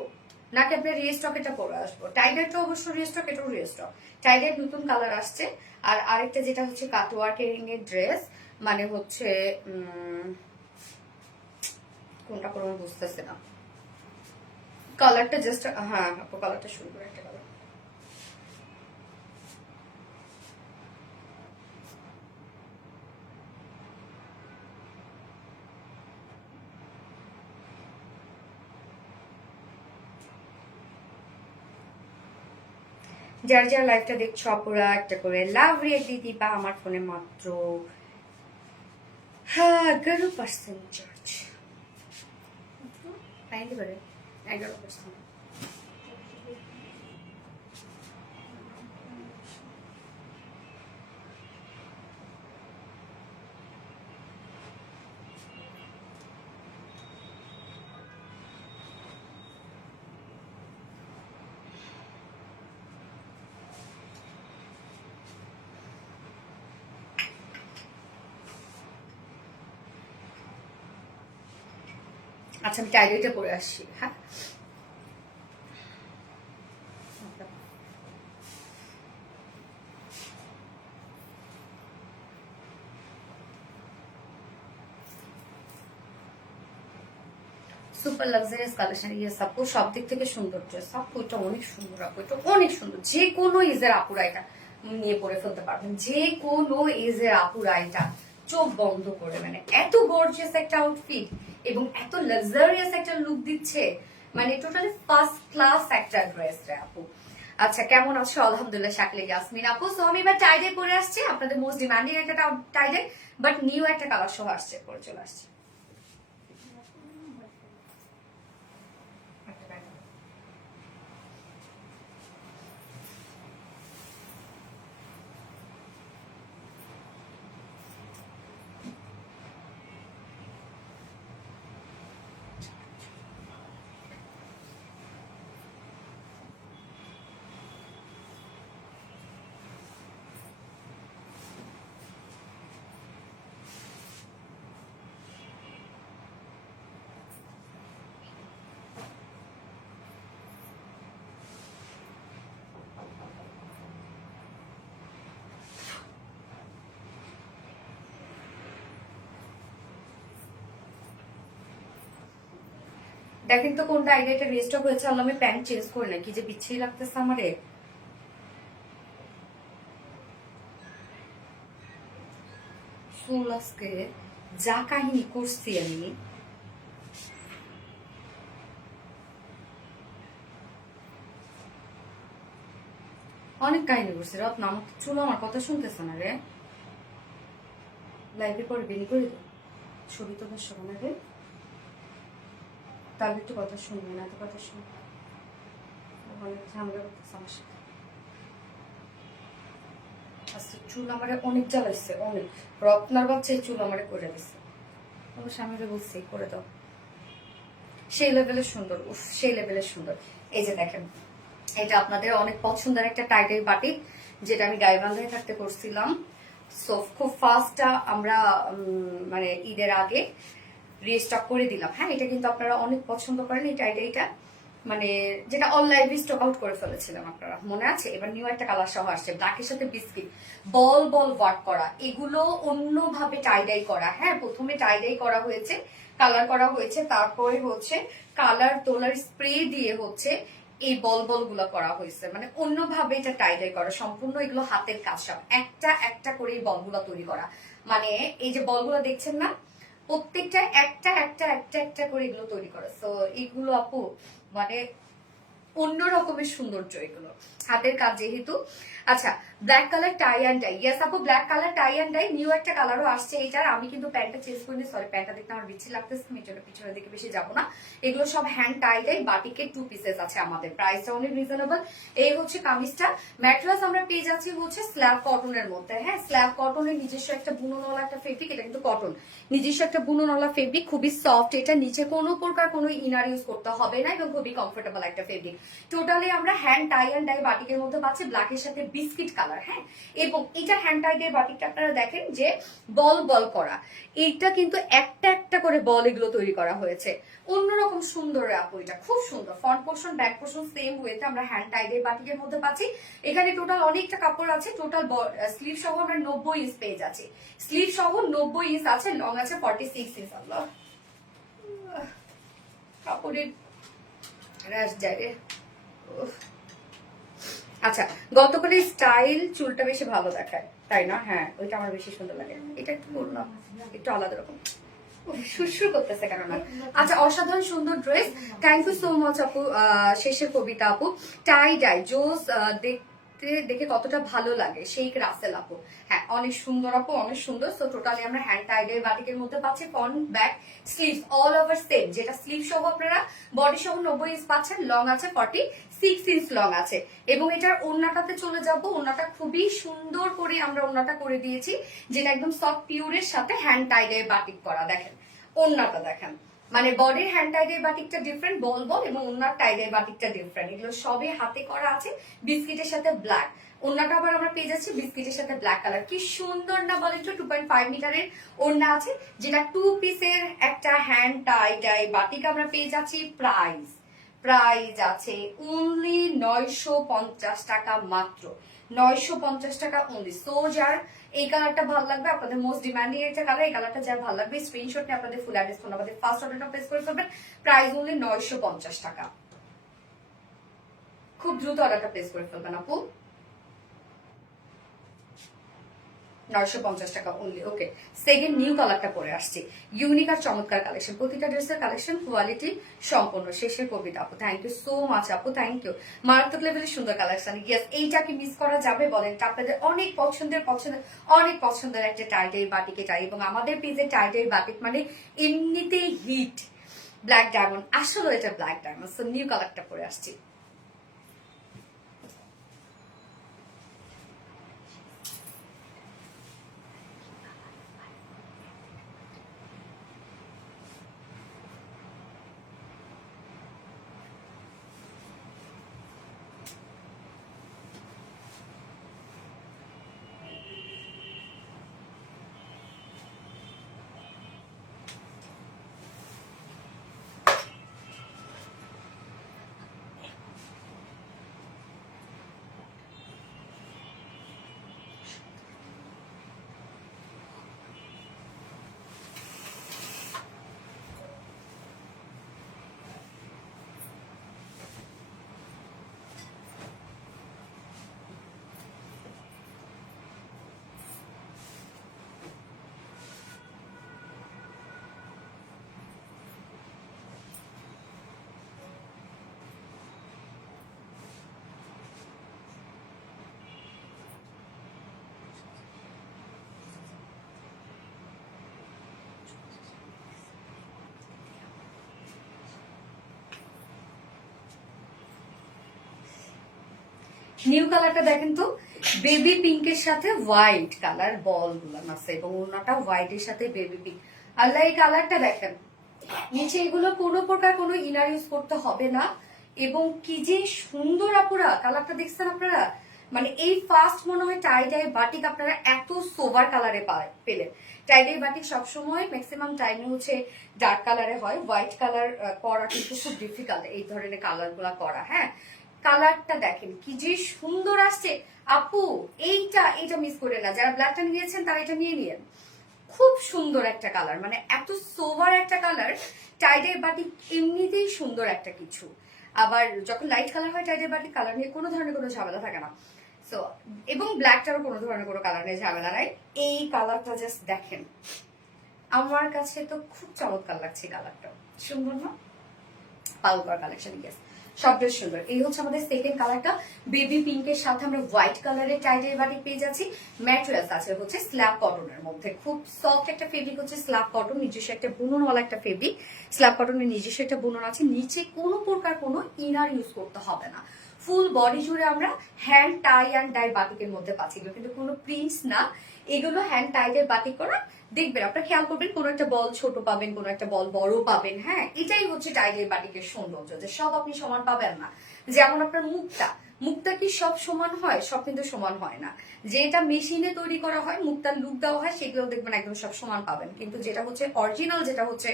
নাকি আপনার রিস্টক এটা পরে আসবো? টাইডাইটা অবশ্য রিস্টক, এটাও রিস্টক। টাইডাইট নতুন কালার আসছে। আর আরেকটা যেটা হচ্ছে কাটওয়ার্ক এর ড্রেস, মানে হচ্ছে কোনটা করে আমি বুঝতেছি না। কালারটা জাস্ট, হ্যাঁ আপু কালারটা সুন্দর একটা কালার। যার যার লাইফটা দেখছো অপরা একটা করে লাভ রিয়েক্ট দিয়ে দিবা আমার ফোনে মাত্র 11% চার্জ। 11%। আচ্ছা আমি টাইডাইটা পরে আসছি। হ্যাঁ সুপার লাক্সারিয়াস কালেকশন। ইয়েস আপু, সব দিক থেকে সুন্দর ড্রেস আপু, এটা অনেক সুন্দর আপু, এটা অনেক সুন্দর। যে কোনো এজের আপুরা এটা নিয়ে পরে ফেলতে পারবেন, যে কোনো এজের আপুরা এটা চোখ বন্ধ করে, মানে এত গর্জিয়াস একটা আউটফিট এবং এত লাক্সারিয়াস একটা লুক দিচ্ছে, মানে টোটালি ফার্স্ট ক্লাস একটা ড্রেস রে আপু। আচ্ছা কেমন আছো? আলহামদুলিল্লাহ শাকলে ইয়াসমিন আপু। সো আমি এবার টাইডে পরে আসছি, আপনাদের মোস্ট ডিমান্ডিং একটা টাইডে, বাট নিউ একটা কালার সহ আসছে, পরে চলে আসছে। দেখেন তো কোনটা আইডিয়াটা রেস্টক হয়েছে। আল্লাহ আমি প্যান্ট চেঞ্জ করে না, কি যে বিচ্ছিরি লাগতেছে আমারে। আজকে যা কাহিনী করছি আমি, অনেক কাহিনী করছি। রত্ন আমার চুলো আমার কথা শুনতেছে না রে। লাইভে পরে বেনি করে দে, ছবি তো দর্শক রে, তাহলে একটু কথা শুনবে না, এত কথা শুনবে অনেক ঝামেলা করতেছে আমার সাথে। আচ্ছা চুল আমারে অনেক জ্বালাইছে, অনেক। রত্নার বাচ্চা এই চুল আমারে করে দিচ্ছে, আমার স্বামীকে বলছি করে দাও। সেই লেভেলের সুন্দর, উফ সেই লেভেলের সুন্দর। এই যে দেখেন, এটা আপনাদের অনেক পছন্দের একটা টাইটের বাটিক, যেটা আমি গাইবান্ধায় থাকতে করছিলাম। সো খুব ফাস্ট আমরা মানে ঈদের আগে রিস্টক করে দিলাম। হ্যাঁ এটা কিন্তু আপনারা অনেক পছন্দ করেন এই টাইটেটা, মানে যেটা অনলাইনে স্টক আউট করে ফেলেছিলাম, আপনারা মনে আছে? এবার নিউ একটা কালার সহ আসছে, ব্ল্যাকের সাথে বিস্কিট, বল বল ওয়ার্ক করা, এগুলো অন্যভাবে টাইডাই করা। হ্যাঁ প্রথমে টাইডাই করা হয়েছে, কালার করা হয়েছে, তারপরে হচ্ছে কালার তোলার স্প্রে দিয়ে হচ্ছে এই বল বল গুলো করা হয়েছে, মানে অন্যভাবে এটা টাইডাই করা সম্পূর্ণ। এগুলো হাতের কাজ, সব একটা একটা করে এই বলগুলো তৈরি করা। মানে এই যে বলগুলো দেখছেন না, প্রত্যেকটা একটা একটা একটা একটা করে এগুলো তৈরি করা। সো এগুলো আপু মানে অন্য রকমের সৌন্দর্য এগুলো, হাতের কাজ যেহেতু। আচ্ছা black colour tie and dye, yes আপু black colour tie and dye, new একটা কালারও আসছে এইটার। আমি কিন্তু প্যান্টটা চেঞ্জ করিনি, সরি প্যান্টটা দেখতে আমার বিচ্ছি লাগতেছে, আমি এটা পিছনের দিকে বেশি যাবো না। এগুলো সব হ্যান্ড টাই ডাই, বাটিকের 2 পিসেস আছে আমাদের, প্রাইসটা অনেক রিজনেবল। এই হচ্ছে কামিজটা। ম্যাটেরিয়ালস আমরা পেয়ে যাচ্ছি হচ্ছে স্ল্যাব কটনের মধ্যে। হ্যাঁ স্ল্যাব কটনের নিজস্ব একটা বুননওয়ালা একটা ফেব্রিক, এটা কিন্তু কটন, নিজস্ব একটা বুননওয়ালা ফেব্রিক, খুবই সফট। এটা নিচে কোনো প্রকার কোনো ইনার ইউজ করতে হবে না এবং খুবই কমফোর্টেবল একটা ফেব্রিক। টোটালি আমরা হ্যান্ড টাই অ্যান্ড ডাই বাটিকের মধ্যে পাচ্ছি, ব্ল্যাকের সাথে বিস্কিট কালার। হ্যাঁ এবং এটা হ্যান্ড টাই দিয়ে বাটিকটা আপনারা দেখেন যে বল বল করা, এইটা কিন্তু একটা একটা করে বল এগুলো তৈরি করা হয়েছে, অন্যরকম সুন্দর আপু। এটা খুব সুন্দর, front portion back portion same ওয়েতে আমরা হ্যান্ড টাই দিয়ে বাটিকের মধ্যে পাচ্ছি। এখানে টোটাল অনেকটা কাপড় আছে, টোটাল স্লিভ সহ আমরা 90 ইঞ্চ পেয়ে যাচ্ছি, স্লিভ সহ 90 ইঞ্চ আছে, লং আছে 46 ইঞ্চ। আল্লাহ কাপড়ের র্যাশ যায় রে। আচ্ছা গতকালের স্টাইল চুলটা বেশি ভালো দেখায় তাই না? হ্যাঁ ওইটা আমার বেশি সুন্দর লাগে, এটা একটু বললাম একটু আলাদা রকম, সুরসুর করতেছে কেন না। আচ্ছা অসাধারণ সুন্দর dress, thank you so much আপু। শেষের কবিতা আপু, টাই ডাই জোস, দেখে কতটা ভালো লাগে সেই রাসেল আপু। হ্যাঁ অনেক সুন্দর আপু, অনেক সুন্দর। সো টোটালি আমরা হ্যান্ড টাইডের বাটিকের মধ্যে পাচ্ছি, front back sleeve all over same, যেটা স্লিভ সহ আপনারা বডি সহ 90 ইঞ্চ পাচ্ছেন, লং আছে 46 ইঞ্চ লং আছে। এবং এটার ওড়নাটাতে চলে যাব, ওড়নাটা খুবই সুন্দর করে আমরা ওড়নাটা করে দিয়েছি, যেটা একদম সফট পিওরের সাথে হ্যান্ড টাইডের বাটিক করা। দেখেন ওড়নাটা দেখেন, মানে বডির হ্যান্ড টাইডের বাটিকটা ডিফারেন্ট, বল বল, এবং ওনার টাইডের বাটিকটা ডিফারেন্ট, এগুলো সবই হাতে করা আছে, বিস্কিটের সাথে ব্ল্যাক। ওড়নাটা আবার আমরা পেয়ে যাচ্ছি বিস্কিটের সাথে ব্ল্যাক কালার। কি সুন্দর না বলেন তো, 2.5 মিটারের ওড়না আছে, যেটা 2 পিসের একটা হ্যান্ড টাই বাটিক আমরা পেয়ে যাচ্ছি। প্রাইস আছে অনলি 950 টাকা, মাত্র 950 টাকা অনলি। সো যার এই কালারটা ভালো লাগবে, আপনাদের মোস্ট ডিমান্ডিং একটা কালার, এই কালারটা যার ভালো লাগবে স্ক্রিনশট নিয়ে আপনাদের ফুল অ্যাড্রেস ফোন আমাদের ফার্স্ট অর্ডারটা প্লেস করে ফেলবেন। প্রাইস অনলি 950 টাকা। খুব দ্রুত অর্ডারটা প্লেস করে ফেলবেন আপু। 950 টাকা অনলি। ওকে, সেকেন্ড নিউ কালারটা পরে আসছি, ইউনিক আর চমৎকার কালেকশন, প্রতিটা ড্রেসের কালেকশন কোয়ালিটি সম্পূর্ণ। শেষের কবিতা আপু, থ্যাংক ইউ সো মাচ আপু, থ্যাংক ইউ। মারাত্মক লেভেলের সুন্দর কালেকশন। ইয়েস, এইটা কি মিস করা যাবে বলেন? আপনাদের অনেক পছন্দের একটা টাইডাই বাটিকে টাই, এবং আমাদের পেজে টাইডাই বাটিক মানে এমনিতেই হিট। ব্ল্যাক ডায়মন্ড, আসলে এটা ব্ল্যাক ডায়মন্ড। সো নিউ কালারটা পরে আসছি। নিউ কালারটা দেখেন তো, বেবি পিঙ্কের সাথে হোয়াইট কালার বল গুলো আছে, এবং ওনাটা হোয়াইটের সাথে বেবি পিঙ্ক। আল্লাহ, এই কালারটা দেখেন, নিচে এগুলো কোনো প্রকার কোনো ইনার ইউজ করতে হবে না, এবং কি যে সুন্দর আপুরা কালারটা দেখছেন আপনারা, মানে এই ফার্স্ট মনে হয় টাই বাটিক আপনারা এত সোভার কালারে পেলেন। টাই বাটিক সবসময় ম্যাক্সিমাম টাইমে হচ্ছে ডার্ক কালারে হয়, হোয়াইট কালার করা কিন্তু খুব ডিফিকাল্ট এই ধরনের কালার গুলা করা। হ্যাঁ, কালারটা দেখেন কি যে সুন্দর আসছে আপু, এইটা মিস করে না, যারা ব্ল্যাকটা নিয়েছেন তারা এটা নিয়ে নিয়েন। খুব সুন্দর একটা কালার, মানে এত সোভার একটা কালার। টাইডাই বাটিক এমনিতেই সুন্দর একটা কিছু, আবার যখন লাইট কালার হয় টাইডাই বাটিক কালার নিয়ে কোনো ধরনের কোনো ঝামেলা থাকে না। সো এবং ব্ল্যাকটারও কোনো ধরনের কোনো কালার নিয়ে ঝামেলা নাই। এই কালারটা জাস্ট দেখেন, আমার কাছে তো খুব চমৎকার লাগছে কালারটা, সুন্দর না? পাউডার কালেকশন, ইয়েস সব ড্রেস সুন্দর। এই হচ্ছে আমাদের সেকেন্ড কালারটা, বেবি পিঙ্কের সাথে আমরা হোয়াইট কালারের টাইডাই বাটিক পেয়ে যাচ্ছি। ম্যাটেরিয়ালস আছে হচ্ছে স্ল্যাব কটনের মধ্যে, খুব সফট একটা ফেব্রিক হচ্ছে স্ল্যাব কটন, নিজস্ব একটা বুননওয়ালা একটা ফেব্রিক। স্ল্যাব কটনের নিজস্ব একটা বুনন আছে, নিচে কোনো প্রকার কোনো ইনার ইউজ করতে হবে না। ফুল বডি জুড়ে আমরা হ্যান্ড টাই অ্যান্ড ডাই বাটিকের মধ্যে পাচ্ছি, কিন্তু কোনো প্রিন্টস না, এগুলো হ্যান্ড টাইডের বাটিক করা। দেখবেন আপনারা খেয়াল করবেন, কোনো একটা বল ছোট পাবেন, কোনো একটা বল বড় পাবেন। হ্যাঁ, এটাই হচ্ছে টাইডের বাটিকের সৌন্দর্য, যে সব আপনি সমান পাবেন না। যেমন আপনার মুক্তা কি সব সমান হয়? সব কিন্তু সমান হয় না। যেটা মেশিনে তৈরি করা হয়, মুক্তার লুক দেওয়া হয়, সেগুলো দেখবেন একদম সব সমান পাবেন, কিন্তু যেটা হচ্ছে অরিজিনাল, যেটা হচ্ছে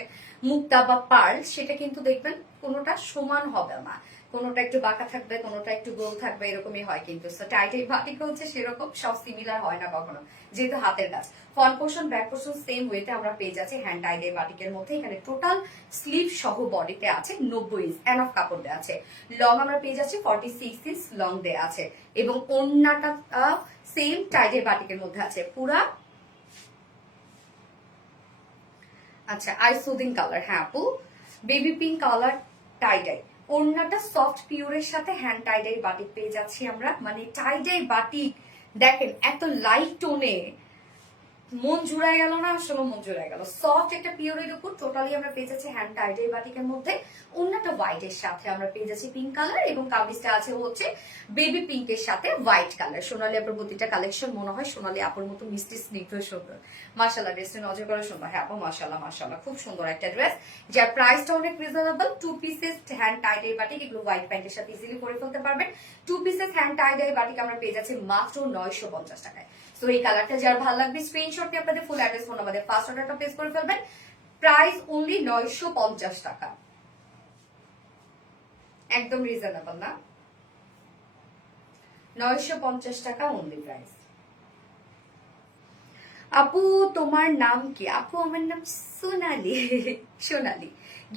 মুক্তা বা পার্ল, সেটা কিন্তু দেখবেন কোনোটা সমান হবে না, কোনোটা একটু বাঁকা থাকবে, কোনোটা একটু গোল থাকবে, এরকমই হয়। কিন্তু টাইটের বাটিক হচ্ছে সেরকম সব সিমিলার হয় না কখনো, যেহেতু হাতের কাজ। Front portion back portion same ওয়েতে আমরা পেয়ে যাচ্ছি হ্যান্ড টাইডের বাটিকের মধ্যে। এখানে টোটাল স্লিভ সহ বডিতে আছে 90 ইঞ্চ এনফ কাপড় দেওয়া আছে। লং আমরা পেয়ে যাচ্ছি 46 ইঞ্চ লং দেওয়া আছে, এবং ওড়নাটা সেম টাইডের বাটিকের মধ্যে আছে পুরা। আচ্ছা, আই সুদিং কালার, হ্যাঁ আপু, বেবি পিঙ্ক কালার টাইডাই। ওড়নাটা সফট পিওরের সাথে হ্যান্ড টাইডাই বাটিক পেয়ে যাচ্ছি আমরা, মানে টাইডাই বাটিক দেখেন এত লাইট টোনে, মন জুড়ায় গেল না, আসলে মন জুড়ায় গেল। সফট একটা পিওরের উপর টোটালি আমরা পেয়ে যাচ্ছি হ্যান্ড টাইডাই বাটিকের মধ্যে, অন্যটা হোয়াইটের সাথে আমরা পেয়ে যাচ্ছি পিঙ্ক কালার, এবং কামিজটা আছে হচ্ছে বেবি পিঙ্কের সাথে হোয়াইট কালার। সোনালী আপুর প্রতিটা কালেকশন মনে হয় সোনালী আপুর মতো মিষ্টি স্নিগ্ধ সুন্দর। মাশাআল্লাহ, ড্রেসটা নজর করে সুন্দর। হ্যাঁ আপু মাশাআল্লাহ মাশাআল্লাহ, খুব সুন্দর একটা ড্রেস, যার প্রাইসটা অনেক reasonable. 2 pieces hand tie-dye batik, এগুলো হোয়াইট প্যান্টের সাথে ইজিলি পরে ফেলতে পারবেন। 2 পিসেস হ্যান্ড টাইডাই বাটিক আমরা পেয়ে যাচ্ছি মাত্র 950 টাকায়। তো এই কালারটা যার ভালো লাগবে স্ক্রিনশট নিয়ে আপনাদের ফুল অ্যাড্রেস ফোন নাম্বারে ফার্স্ট অর্ডারটা প্লেস করে ফেলবেন। প্রাইস অনলি 950 টাকা, একদম রিজনেবল না? 950 টাকা অনলি প্রাইস। আপু তোমার নাম কি? আপু আমার নাম সোনালি। সোনালি,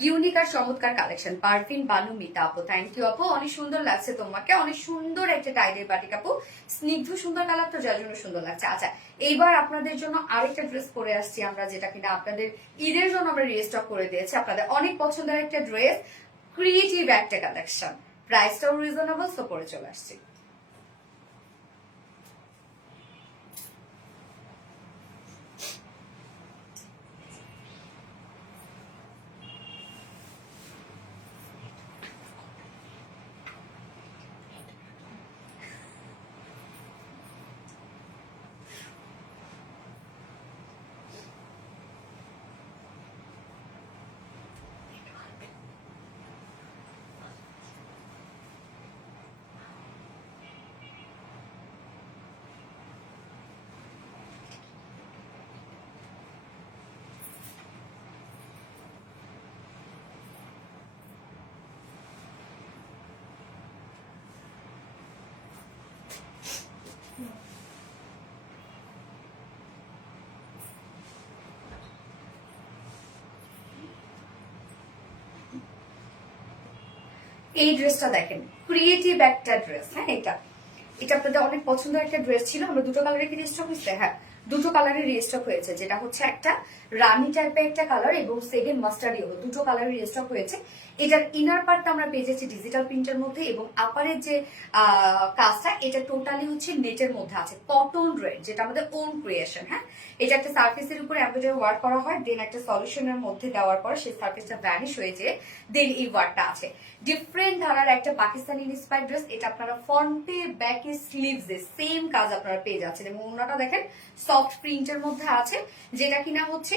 ইউনিক আর চমৎকার কালেকশন, পারফিন বানু মিতা আপু, থ্যাংক ইউ আপু, অনেক সুন্দর লাগছে তোমাকে, অনেক সুন্দর একটা টাইডের বাটিক আপু, স্নিগ্ধ সুন্দর কালার তো যার জন্য সুন্দর লাগছে। আচ্ছা এইবার আপনাদের জন্য আরেকটা ড্রেস পরে আসছি আমরা, যেটা কিনা আপনাদের ঈদের জন্য আমরা রিস্টক করে দিয়েছি, আপনাদের অনেক পছন্দের একটা ড্রেস, ক্রিয়েটিভ একটা কালেকশন, প্রাইসটাও রিজনেবল, সো পরে চলে আসছি। এই ড্রেসটা দেখেন, ক্রিয়েটিভ একটা ড্রেস। হ্যাঁ এটা এটা আপনাদের অনেক পছন্দের একটা ড্রেস ছিল, আমরা দুটো কালারের কি রিস্টক হয়েছে? হ্যাঁ দুটো কালারের রিস্টক হয়েছে, যেটা হচ্ছে একটা রানি টাইপের একটা কালার এবং সেকেন্ড মাস্টার্ড ইয়েলো, দুটো কালারের রিস্টক হয়েছে। এটার ইনার পার্টটা আমরা পেয়ে যাচ্ছি ডিজিটাল প্রিন্টের মধ্যে, এবং আপারের যে কাজটা এটা টোটালি হচ্ছে নেটের মধ্যে আছে, কটন রেড, যেটা আমাদের ওন ক্রিয়েশন। হ্যাঁ এটা একটা সার্ফেসের উপরে এমব্রয়ডারি ওয়ার্ক করা হয়, দেন একটা সলিউশনের মধ্যে দেওয়ার পর সেই সার্ফেসটা ভ্যানিশ হয়ে যায়, দেন এই ওয়ার্কটা আছে। ডিফারেন্ট ধারার একটা পাকিস্তানি ইন্সপায়ার্ড ড্রেস, এটা আপনারা ফ্রন্টে ব্যাকে স্লিভসে সেম কাজ আপনারা পেয়ে যাচ্ছেন, এবং ওনাটা দেখেন সফট প্রিন্টের মধ্যে আছে, যেটা কিনা হচ্ছে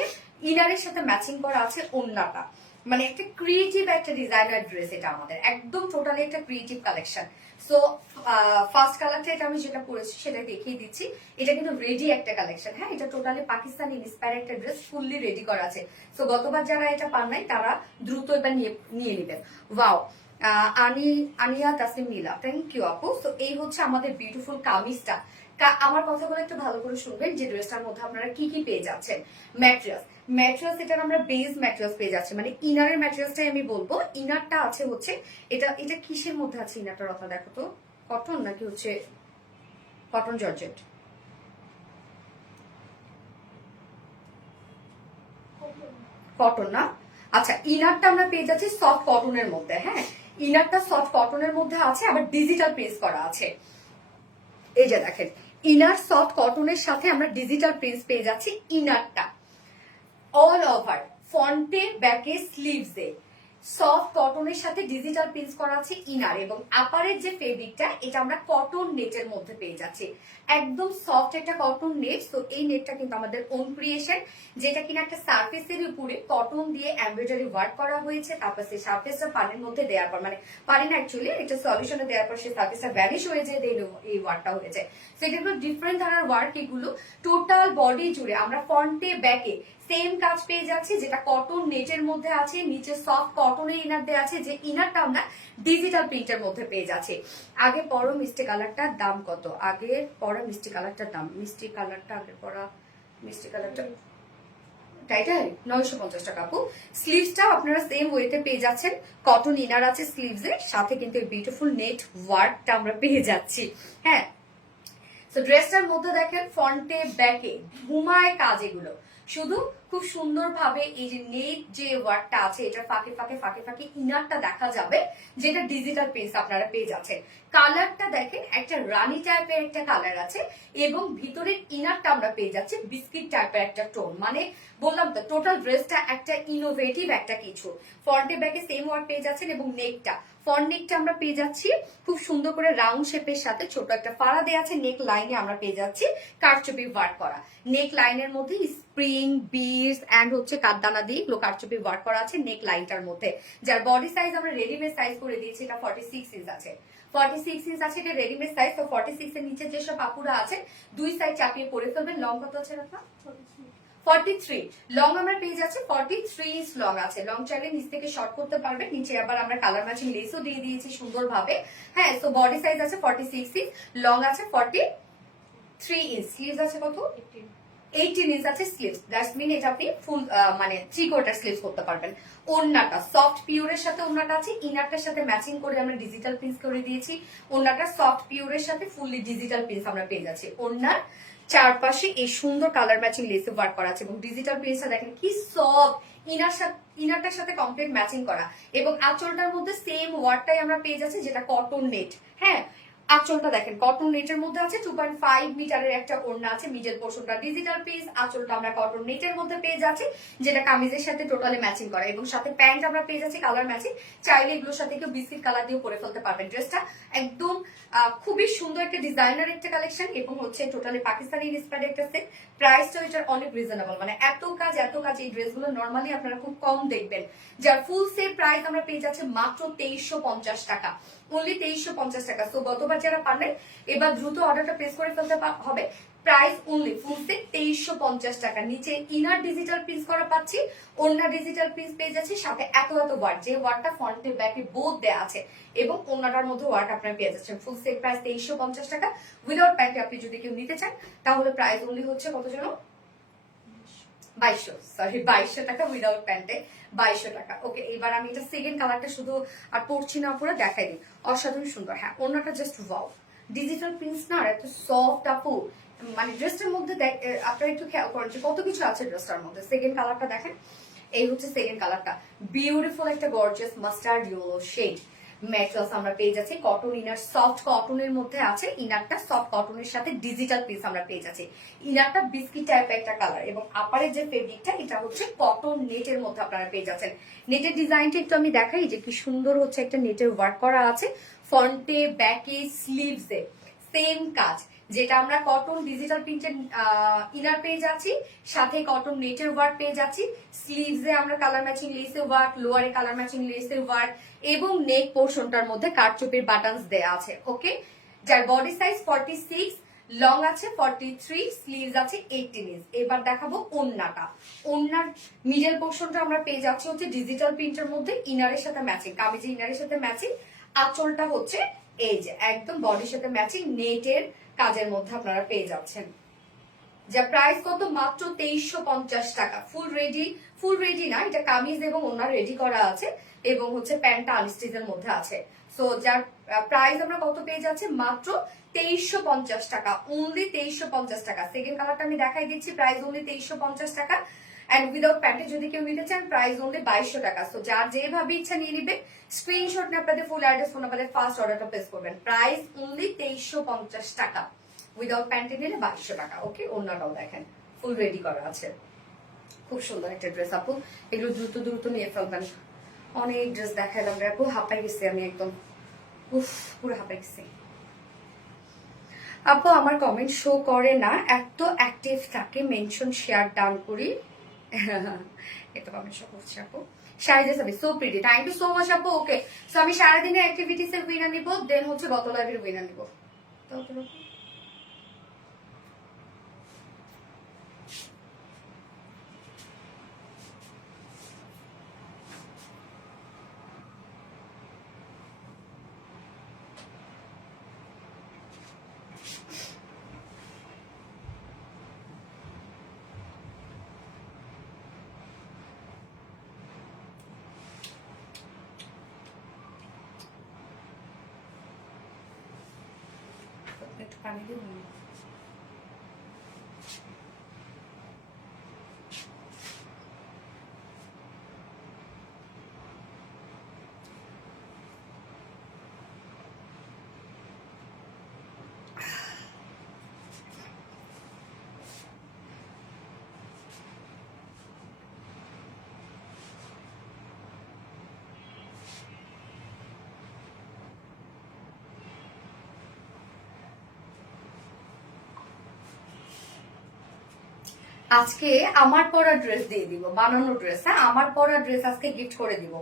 ইনারের সাথে ম্যাচিং করা আছে ওন্নাটা, মানে একটা ক্রিয়েটিভ একটা ডিজাইনার ড্রেস, এটা আমাদের একদম টোটালি একটা ক্রিয়েটিভ কালেকশন। সো ফার্স্ট কালারটা এটা আমি যেটা পরেছি সেটা দেখিয়ে দিচ্ছি, এটা কিন্তু রেডি একটা কালেকশন। হ্যাঁ এটা টোটালি পাকিস্তানি ইন্সপায়ার্ড একটা ড্রেস, ফুললি রেডি করা আছে। সো গতবার যারা এটা পান নাই তারা দ্রুত এবার নিয়ে নেবেন। ওয়াও, আনিয়া তাসলিম নীলা, থ্যাংক ইউ আপু। তো এই হচ্ছে আমাদের বিউটিফুল কামিজটা। আমার কথাগুলো একটু ভালো করে শুনবেন, যে ড্রেসটার মধ্যে আপনারা কি কি পেয়ে যাচ্ছেন। ম্যাট্রেস এটার আমরা বেজ ম্যাট্রেস পেয়ে যাচ্ছি, মানে ইনারের ম্যাট্রেসটাই আমি বলবো। ইনারটা আছে হচ্ছে এটা কিসের মধ্যে আছে ইনারটার কথা দেখো তো, কটন নাকি হচ্ছে কটন জর্জেট? কটন না? আচ্ছা ইনারটা আমরা পেয়ে যাচ্ছি সফট কটনের মধ্যে। হ্যাঁ ইনারটা সফট কটনের মধ্যে আছে, আবার ডিজিটাল প্রিন্ট করা আছে। এই যে দেখেন ইনার সফট কটনের সাথে আমরা ডিজিটাল প্রিন্ট পেয়ে যাচ্ছি। ইনারটা অল ওভার ফ্রন্টে ব্যাকে স্লিভসে সফট কটনের সাথে ডিজিটাল প্রিন্ট করা আছে ইনার, এবং আপারের যে ফেব্রিকটা এটা আমরা কটন নেটের মধ্যে পেয়ে যাচ্ছি, একদম সফট একটা কটন নেট। তো এই নেটটা কিন্তু আমাদের ওন ক্রিয়েশন, যেটা কিনা একটা সার্ফেসের উপরে কটন দিয়ে এমব্রয়ডারি ওয়ার্ক করা হয়েছে, তারপর সেই সার্ফেসটা পানির মধ্যে দেওয়ার পর, মানে পানি না অ্যাকচুয়ালি একটা সলিউশনে দেওয়ার পর সেই সার্ফেসটা ভ্যানিশ হয়ে যায়, দেন এই ওয়ার্কটা হয়েছে। তো এটা ডিফারেন্ট ধারার ওয়ার্ক, এগুলো টোটাল বডি জুড়ে আমরা ফ্রন্টে ব্যাকে সেম কাজ পেয়ে যাচ্ছি, যেটা কটন নেটের মধ্যে আছে, নিচে সফট কটনের ইনার দেওয়া আছে, যে ইনারটা আমরা ডিজিটাল প্রিন্টের মধ্যে পেয়ে যাচ্ছি। আগে পরো মিষ্টি কালারটার দাম কত? আগে পরা মিষ্টি কালারটার দাম, মিষ্টি কালারটা আগে পরা মিষ্টি কালারটা টাইটাই 950 টাকা আপু। স্লিভসটাও আপনারা সেম ওয়েতে পেয়ে যাচ্ছেন, কটন ইনার আছে স্লিভসের সাথে, কিন্তু বিউটিফুল নেট ওয়ার্কটা আমরা পেয়ে যাচ্ছি। হ্যাঁ তো ড্রেসটার মধ্যে দেখেন ফ্রন্টে ব্যাকে ঘুমায় কাজ এগুলো, শুধু খুব সুন্দরভাবে এই যে নেট যে ওয়ার্কটা আছে এটা ফাঁকে ফাঁকে ফাঁকে ফাঁকে ইনারটা দেখা যাবে, যেটা ডিজিটাল প্রিন্টস আপনারা পেয়ে যাচ্ছেন। কালারটা দেখেন একটা রানী টাইপের একটা কালার আছে এবং ভিতরের ইনারটা আমরা পেয়ে যাচ্ছি বিস্কিট টাইপের একটা টোন। মানে বললাম তো টোটাল ড্রেসটা একটা ইনোভেটিভ একটা কিছু। ফ্রন্টে ব্যাকে সেম ওয়ার্ক পেয়ে যাচ্ছেন এবং নেকটা ফ্রন্ট নেকটা আমরা পেয়ে যাচ্ছি খুব সুন্দর করে রাউন্ড শেপের সাথে ছোট একটা ফাড়া দেওয়া আছে। নেক লাইনে আমরা পেয়ে যাচ্ছি কারচুপি ওয়ার্ক করা। নেক লাইনের মধ্যে স্প্রিং বিডস এন্ড হচ্ছে কাঠদানা দিয়ে এগুলো কারচুপি ওয়ার্ক করা আছে নেক লাইনটার মধ্যে। যার বডি সাইজ আমরা রেডিমেড সাইজ করে দিয়েছি, এটা 46 ইঞ্চ আছে। 46 ইঞ্চ আছে, এটা রেডিমেড সাইজ। তো 46 এর নিচে যেসব আপুরা আছে দুই সাইড চাপিয়ে পরে ফেলবেন। লং কত আছে আপনার? 43 লং আমরা পেয়ে যাচ্ছি, 43 ইঞ্চ লং আছে। লং চাইলে নিচ থেকে শর্ট করতে পারবেন, নিচে আবার আমরা কালার ম্যাচিং লেসও দিয়ে দিয়েছি সুন্দরভাবে। হ্যাঁ, তো বডি সাইজ আছে 46 ইঞ্চ, লং আছে 43 ইঞ্চ, স্লিভস আছে কত? 18 ইঞ্চ আছে স্লিভস। দ্যাটস মিন এটা আপনি ফুল মানে 3/4 স্লিভস করতে পারবেন। ওড়নাটা সফট পিওরের সাথে ওড়নাটা আছে, ইনারটার সাথে ম্যাচিং করে আমরা ডিজিটাল প্রিন্টস করে দিয়েছি। ওড়নাটা সফট পিওরের সাথে ফুললি ডিজিটাল প্রিন্টস আমরা পেয়ে যাচ্ছি। ওড়নার চারপাশে এই সুন্দর কালার ম্যাচিং লেসে ওয়ার্ক করা আছে এবং ডিজিটাল প্রিন্টসটা দেখেন কি সফট, ইনারটার সাথে কমপ্লিট ম্যাচিং করা এবং আঁচলটার মধ্যে সেম ওয়ার্কটাই আমরা পেয়ে যাচ্ছি, যেটা কটন নেট। হ্যাঁ, আঁচলটা দেখেন কটন নেটের মধ্যে আছে, 2.5 মিটারের একটা ওড়না আছে, মিডল পোর্শনটা ডিজিটাল পিস, আঁচলটা আমরা কটন নেটের মধ্যে পেয়ে যাচ্ছি, যেটা কামিজের সাথে টোটালি ম্যাচিং করা এবং সাথে প্যান্ট আমরা পেয়ে যাচ্ছি কালার ম্যাচিং। চাইলে এগুলোর সাথে কেউ বিস্কিট কালার দিয়েও পরে ফেলতে পারবেন। ড্রেসটা একদম খুবই সুন্দর একটা ডিজাইনার একটা কালেকশন এবং হচ্ছে টোটালি পাকিস্তানি ইন্সপায়ার্ড একটা সেট। প্রাইসটা এটার অনেক রিজনেবল, মানে এত কাজ এই ড্রেসগুলো নর্মালি আপনারা খুব কম দেখবেন। যার ফুল সেট প্রাইস আমরা পেয়ে যাচ্ছি মাত্র 2350 টাকা, অনলি 2350 টাকা। তো গতবার যারা পারলেন এবার দ্রুত অর্ডারটা প্লেস করে ফেলতে হবে। প্রাইস অনলি ফুল সেট 2350 টাকা। নিচে ইনার ডিজিটাল প্রিন্টস করা পাচ্ছি, ওড়না ডিজিটাল প্রিন্টস পেয়ে যাচ্ছি, সাথে এত ওয়ার্ক, যে ওয়ার্কটা ফ্রন্টে ব্যাকে বোথ দেয়া আছে এবং ওড়নাটার মধ্যে ওয়ার্ক আপনারা পেয়ে যাচ্ছেন। ফুল সেট প্রাইস 2350 টাকা। উইদাউট প্যান্টে আপনি যদি কেউ নিতে চান তাহলে প্রাইস অনলি হচ্ছে কত যেন 2200 টাকা, উইদাউট প্যান্টে 2200 টাকা। ওকে, এবার আমি এটা সেকেন্ড কালারটা শুধু আর পড়ছি না, পুরো দেখাই দিই, অসাধারণ সুন্দর। হ্যাঁ, ওড়নাটা জাস্ট ওয়াও, ডিজিটাল প্রিন্টস না এত সফট আপু, মানে ড্রেসটার মধ্যে আপনারা একটু খেয়াল করেন যে কত কিছু আছে ড্রেসটার মধ্যে। সেকেন্ড কালারটা দেখেন, এই হচ্ছে সেকেন্ড কালারটা, বিউটিফুল একটা gorgeous mustard yellow shade materials আমরা পেয়ে যাচ্ছি। কটন ইনার, সফট কটনের মধ্যে আছে, ইনারটা সফট কটনের সাথে ডিজিটাল পিস আমরা পেয়ে যাচ্ছি। ইনারটা বিস্কিট টাইপের একটা কালার এবং আপারের যে ফেব্রিকটা এটা হচ্ছে কটন নেটের মধ্যে আপনারা পেয়ে যাচ্ছেন। নেটের ডিজাইনটা একটু আমি দেখাই যে কি সুন্দর হচ্ছে, একটা নেটের ওয়ার্ক করা আছে ফ্রন্টে ব্যাকে স্লিভসে, সেম কাজ, যেটা আমরা কটন ডিজিটাল প্রিন্টের ইনার পেয়ে যাচ্ছি, সাথে কটন নেটের ওয়ার্ক পেয়ে যাচ্ছি। স্লিভসে আমরা কালার ম্যাচিং লেসের ওয়ার্ক, লোয়ারে কালার ম্যাচিং লেসের ওয়ার্ক এবং নেক পোর্শনটার মধ্যে কারচুপির বাটনস দেয়া আছে। ওকে, যার বডি সাইজ 46, লং আছে 43, স্লিভস আছে 18 ইঞ্চ। এবার দেখাবো ওড়নাটা। ওড়নার মিডল পোর্শনটা আমরা পেয়ে যাচ্ছি হচ্ছে ডিজিটাল প্রিন্টের মধ্যে, ইনারের সাথে ম্যাচিং, কামিজে ইনারের সাথে ম্যাচিং। আঁচলটা হচ্ছে এই যে একদম বডির সাথে ম্যাচিং নেটের কাজের মধ্যে আপনারা পেয়ে যাচ্ছেন। যা প্রাইস কত? মাত্র 2350 টাকা। ফুল রেডি না, এটা কামিজ এবং ওনার রেডি করা আছে এবং হচ্ছে প্যান্টটা আনস্টিচের মধ্যে আছে। সো যার প্রাইস আমরা কত পেয়ে যাচ্ছে? মাত্র 2350 টাকা, অনলি 2350 টাকা। সেকেন্ড কালারটা আমি দেখাই দিচ্ছি, প্রাইস অনলি 2350 টাকা। এন্ড উইদাউট প্যান্টে যদি কেউ নিতে চান প্রাইস অনলি 2200 টাকা। সো যার যেভাবে ইচ্ছা নিয়ে নিবে, স্ক্রিনশট নিয়ে আপনাদের ফুল অ্যাড্রেস ফোন নাম্বারে ফার্স্ট অর্ডারটা প্লেস করবেন। প্রাইস অনলি 2350 টাকা, উইদাউট প্যান্টে নিলে 2200 টাকা। ওকে, অন্যটাও দেখেন ফুল রেডি করা আছে, খুব সুন্দর একটা ড্রেস আপু। এগুলো দ্রুত নিয়ে ফেলবেন। অনেক ড্রেস দেখাইলাম রে আপু, হাঁপাই গেছি আমি একদম, উফ পুরো হাঁপাই গেছি আপু। আমার কমেন্ট শো করে না, এত অ্যাক্টিভ থাকে, মেনশন শেয়ার ডান করি। এটা কমেন্ট শো করছে আপু। Shaiza Sabi so pretty, thank you so much আপু। ওকে, সো আমি সারাদিনের অ্যাক্টিভিটিস এর উইনার নিব, দেন হচ্ছে গত লাইভের উইনার নিব। একটু পানি দিন। আজকে আমার পরা ড্রেস দিয়ে দিব, বানানো ড্রেস। হ্যাঁ, আমার পরা ড্রেস আজকে গিফট করে দিব।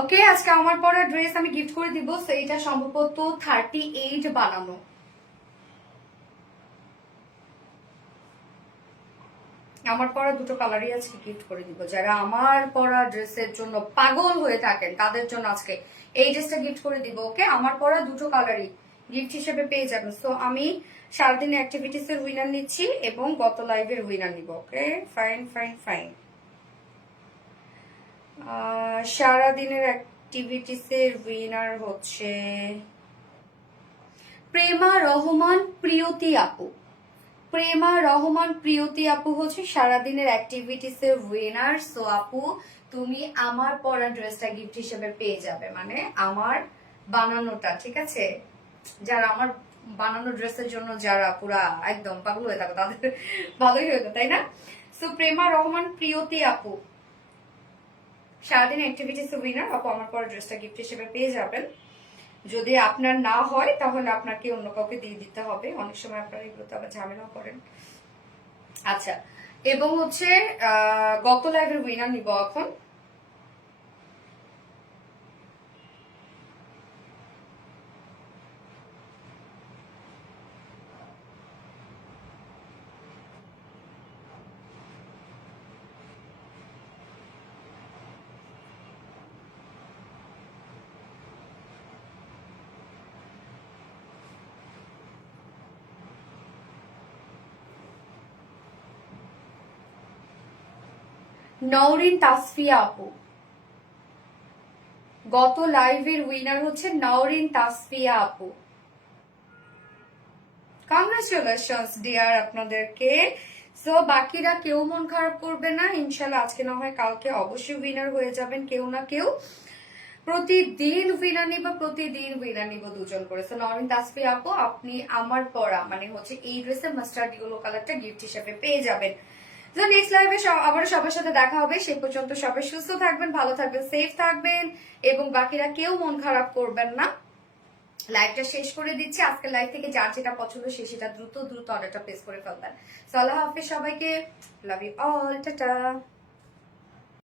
ওকে, আজকে আমার পরা ড্রেস আমি গিফট করে দিব। সো এটা সম্ভবত 38 বানানো। আমার পরা দুটো কালারই আজকে গিফট করে দিব। যারা আমার পরা ড্রেসের জন্য পাগল হয়ে থাকেন তাদের জন্য আজকে এই ড্রেসটা গিফট করে দিব। ওকে, আমার পরা দুটো কালারই গিফট হিসেবে পেয়ে যাবেন। সো আমি সারাদিনের অ্যাক্টিভিটিস এর উইনার নিচ্ছি এবং গত লাইভের উইনার নিব। ওকে, ফাইন ফাইন ফাইন। সারাদিনের অ্যাক্টিভিটিস এর উইনার হচ্ছে প্রেমা রহমান প্রিয়তি আপু। প্রেমা রহমান প্রিয়তি আপু হচ্ছে সারাদিনের অ্যাক্টিভিটিস এর উইনার। সো আপু, তুমি আমার পরা ড্রেসটা গিফট হিসেবে পেয়ে যাবে, মানে আমার বানানোটা। ঠিক আছে, যারা আমার বানানো ড্রেসের জন্য যারা পুরা একদম পাগল হয়ে থাকে তাদের ভালোই হয়ে তাই না? সো প্রেমা রহমান প্রিয়তি আপু সারাদিন অ্যাক্টিভিটিস এর উইনার। আপু আমার পরা ড্রেসটা গিফট হিসেবে পেয়ে যাবেন। যদি আপনার না হয় তাহলে আপনাকে অন্য কাউকে দিয়ে দিতে হবে। অনেক সময় আপনারা এগুলোতে আবার ঝামেলা করেন। আচ্ছা, এবং হচ্ছে গত লাইভের উইনার নিব এখন। নওরিন তাসফিয়া আপু, গত লাইভের উইনার হচ্ছে নওরিন তাসফিয়া আপু। কংগ্রেচুলেশনস ডিয়ার আপনাদেরকে। সো বাকিরা কেউ মন খারাপ করবে না, ইনশাল্লাহ আজকে না হয় কালকে অবশ্যই উইনার হয়ে যাবেন কেউ না কেউ। প্রতিদিন উইনার নিব, প্রতিদিন উইনার নিব দুজন করে। সো নওরিন তাসফিয়া আপু, আপনি আমার পরা মানে হচ্ছে এই ড্রেসের মাস্টার্ড ইয়েলো কালারটা গিফট হিসেবে পেয়ে যাবেন। তো নেক্সট লাইভে আবারও সবার সাথে দেখা হবে। সেই পর্যন্ত সবাই সুস্থ থাকবেন, ভালো থাকবেন, সেফ থাকবেন এবং বাকিরা কেউ মন খারাপ করবেন না। লাইভটা শেষ করে দিচ্ছি। আজকের লাইভ থেকে যার যেটা পছন্দ সেটা দ্রুত দ্রুত অর্ডারটা প্লেস করে ফেলবেন। সো আল্লাহ হাফেজ সবাইকে, লাভ ইউ অল, টাটা।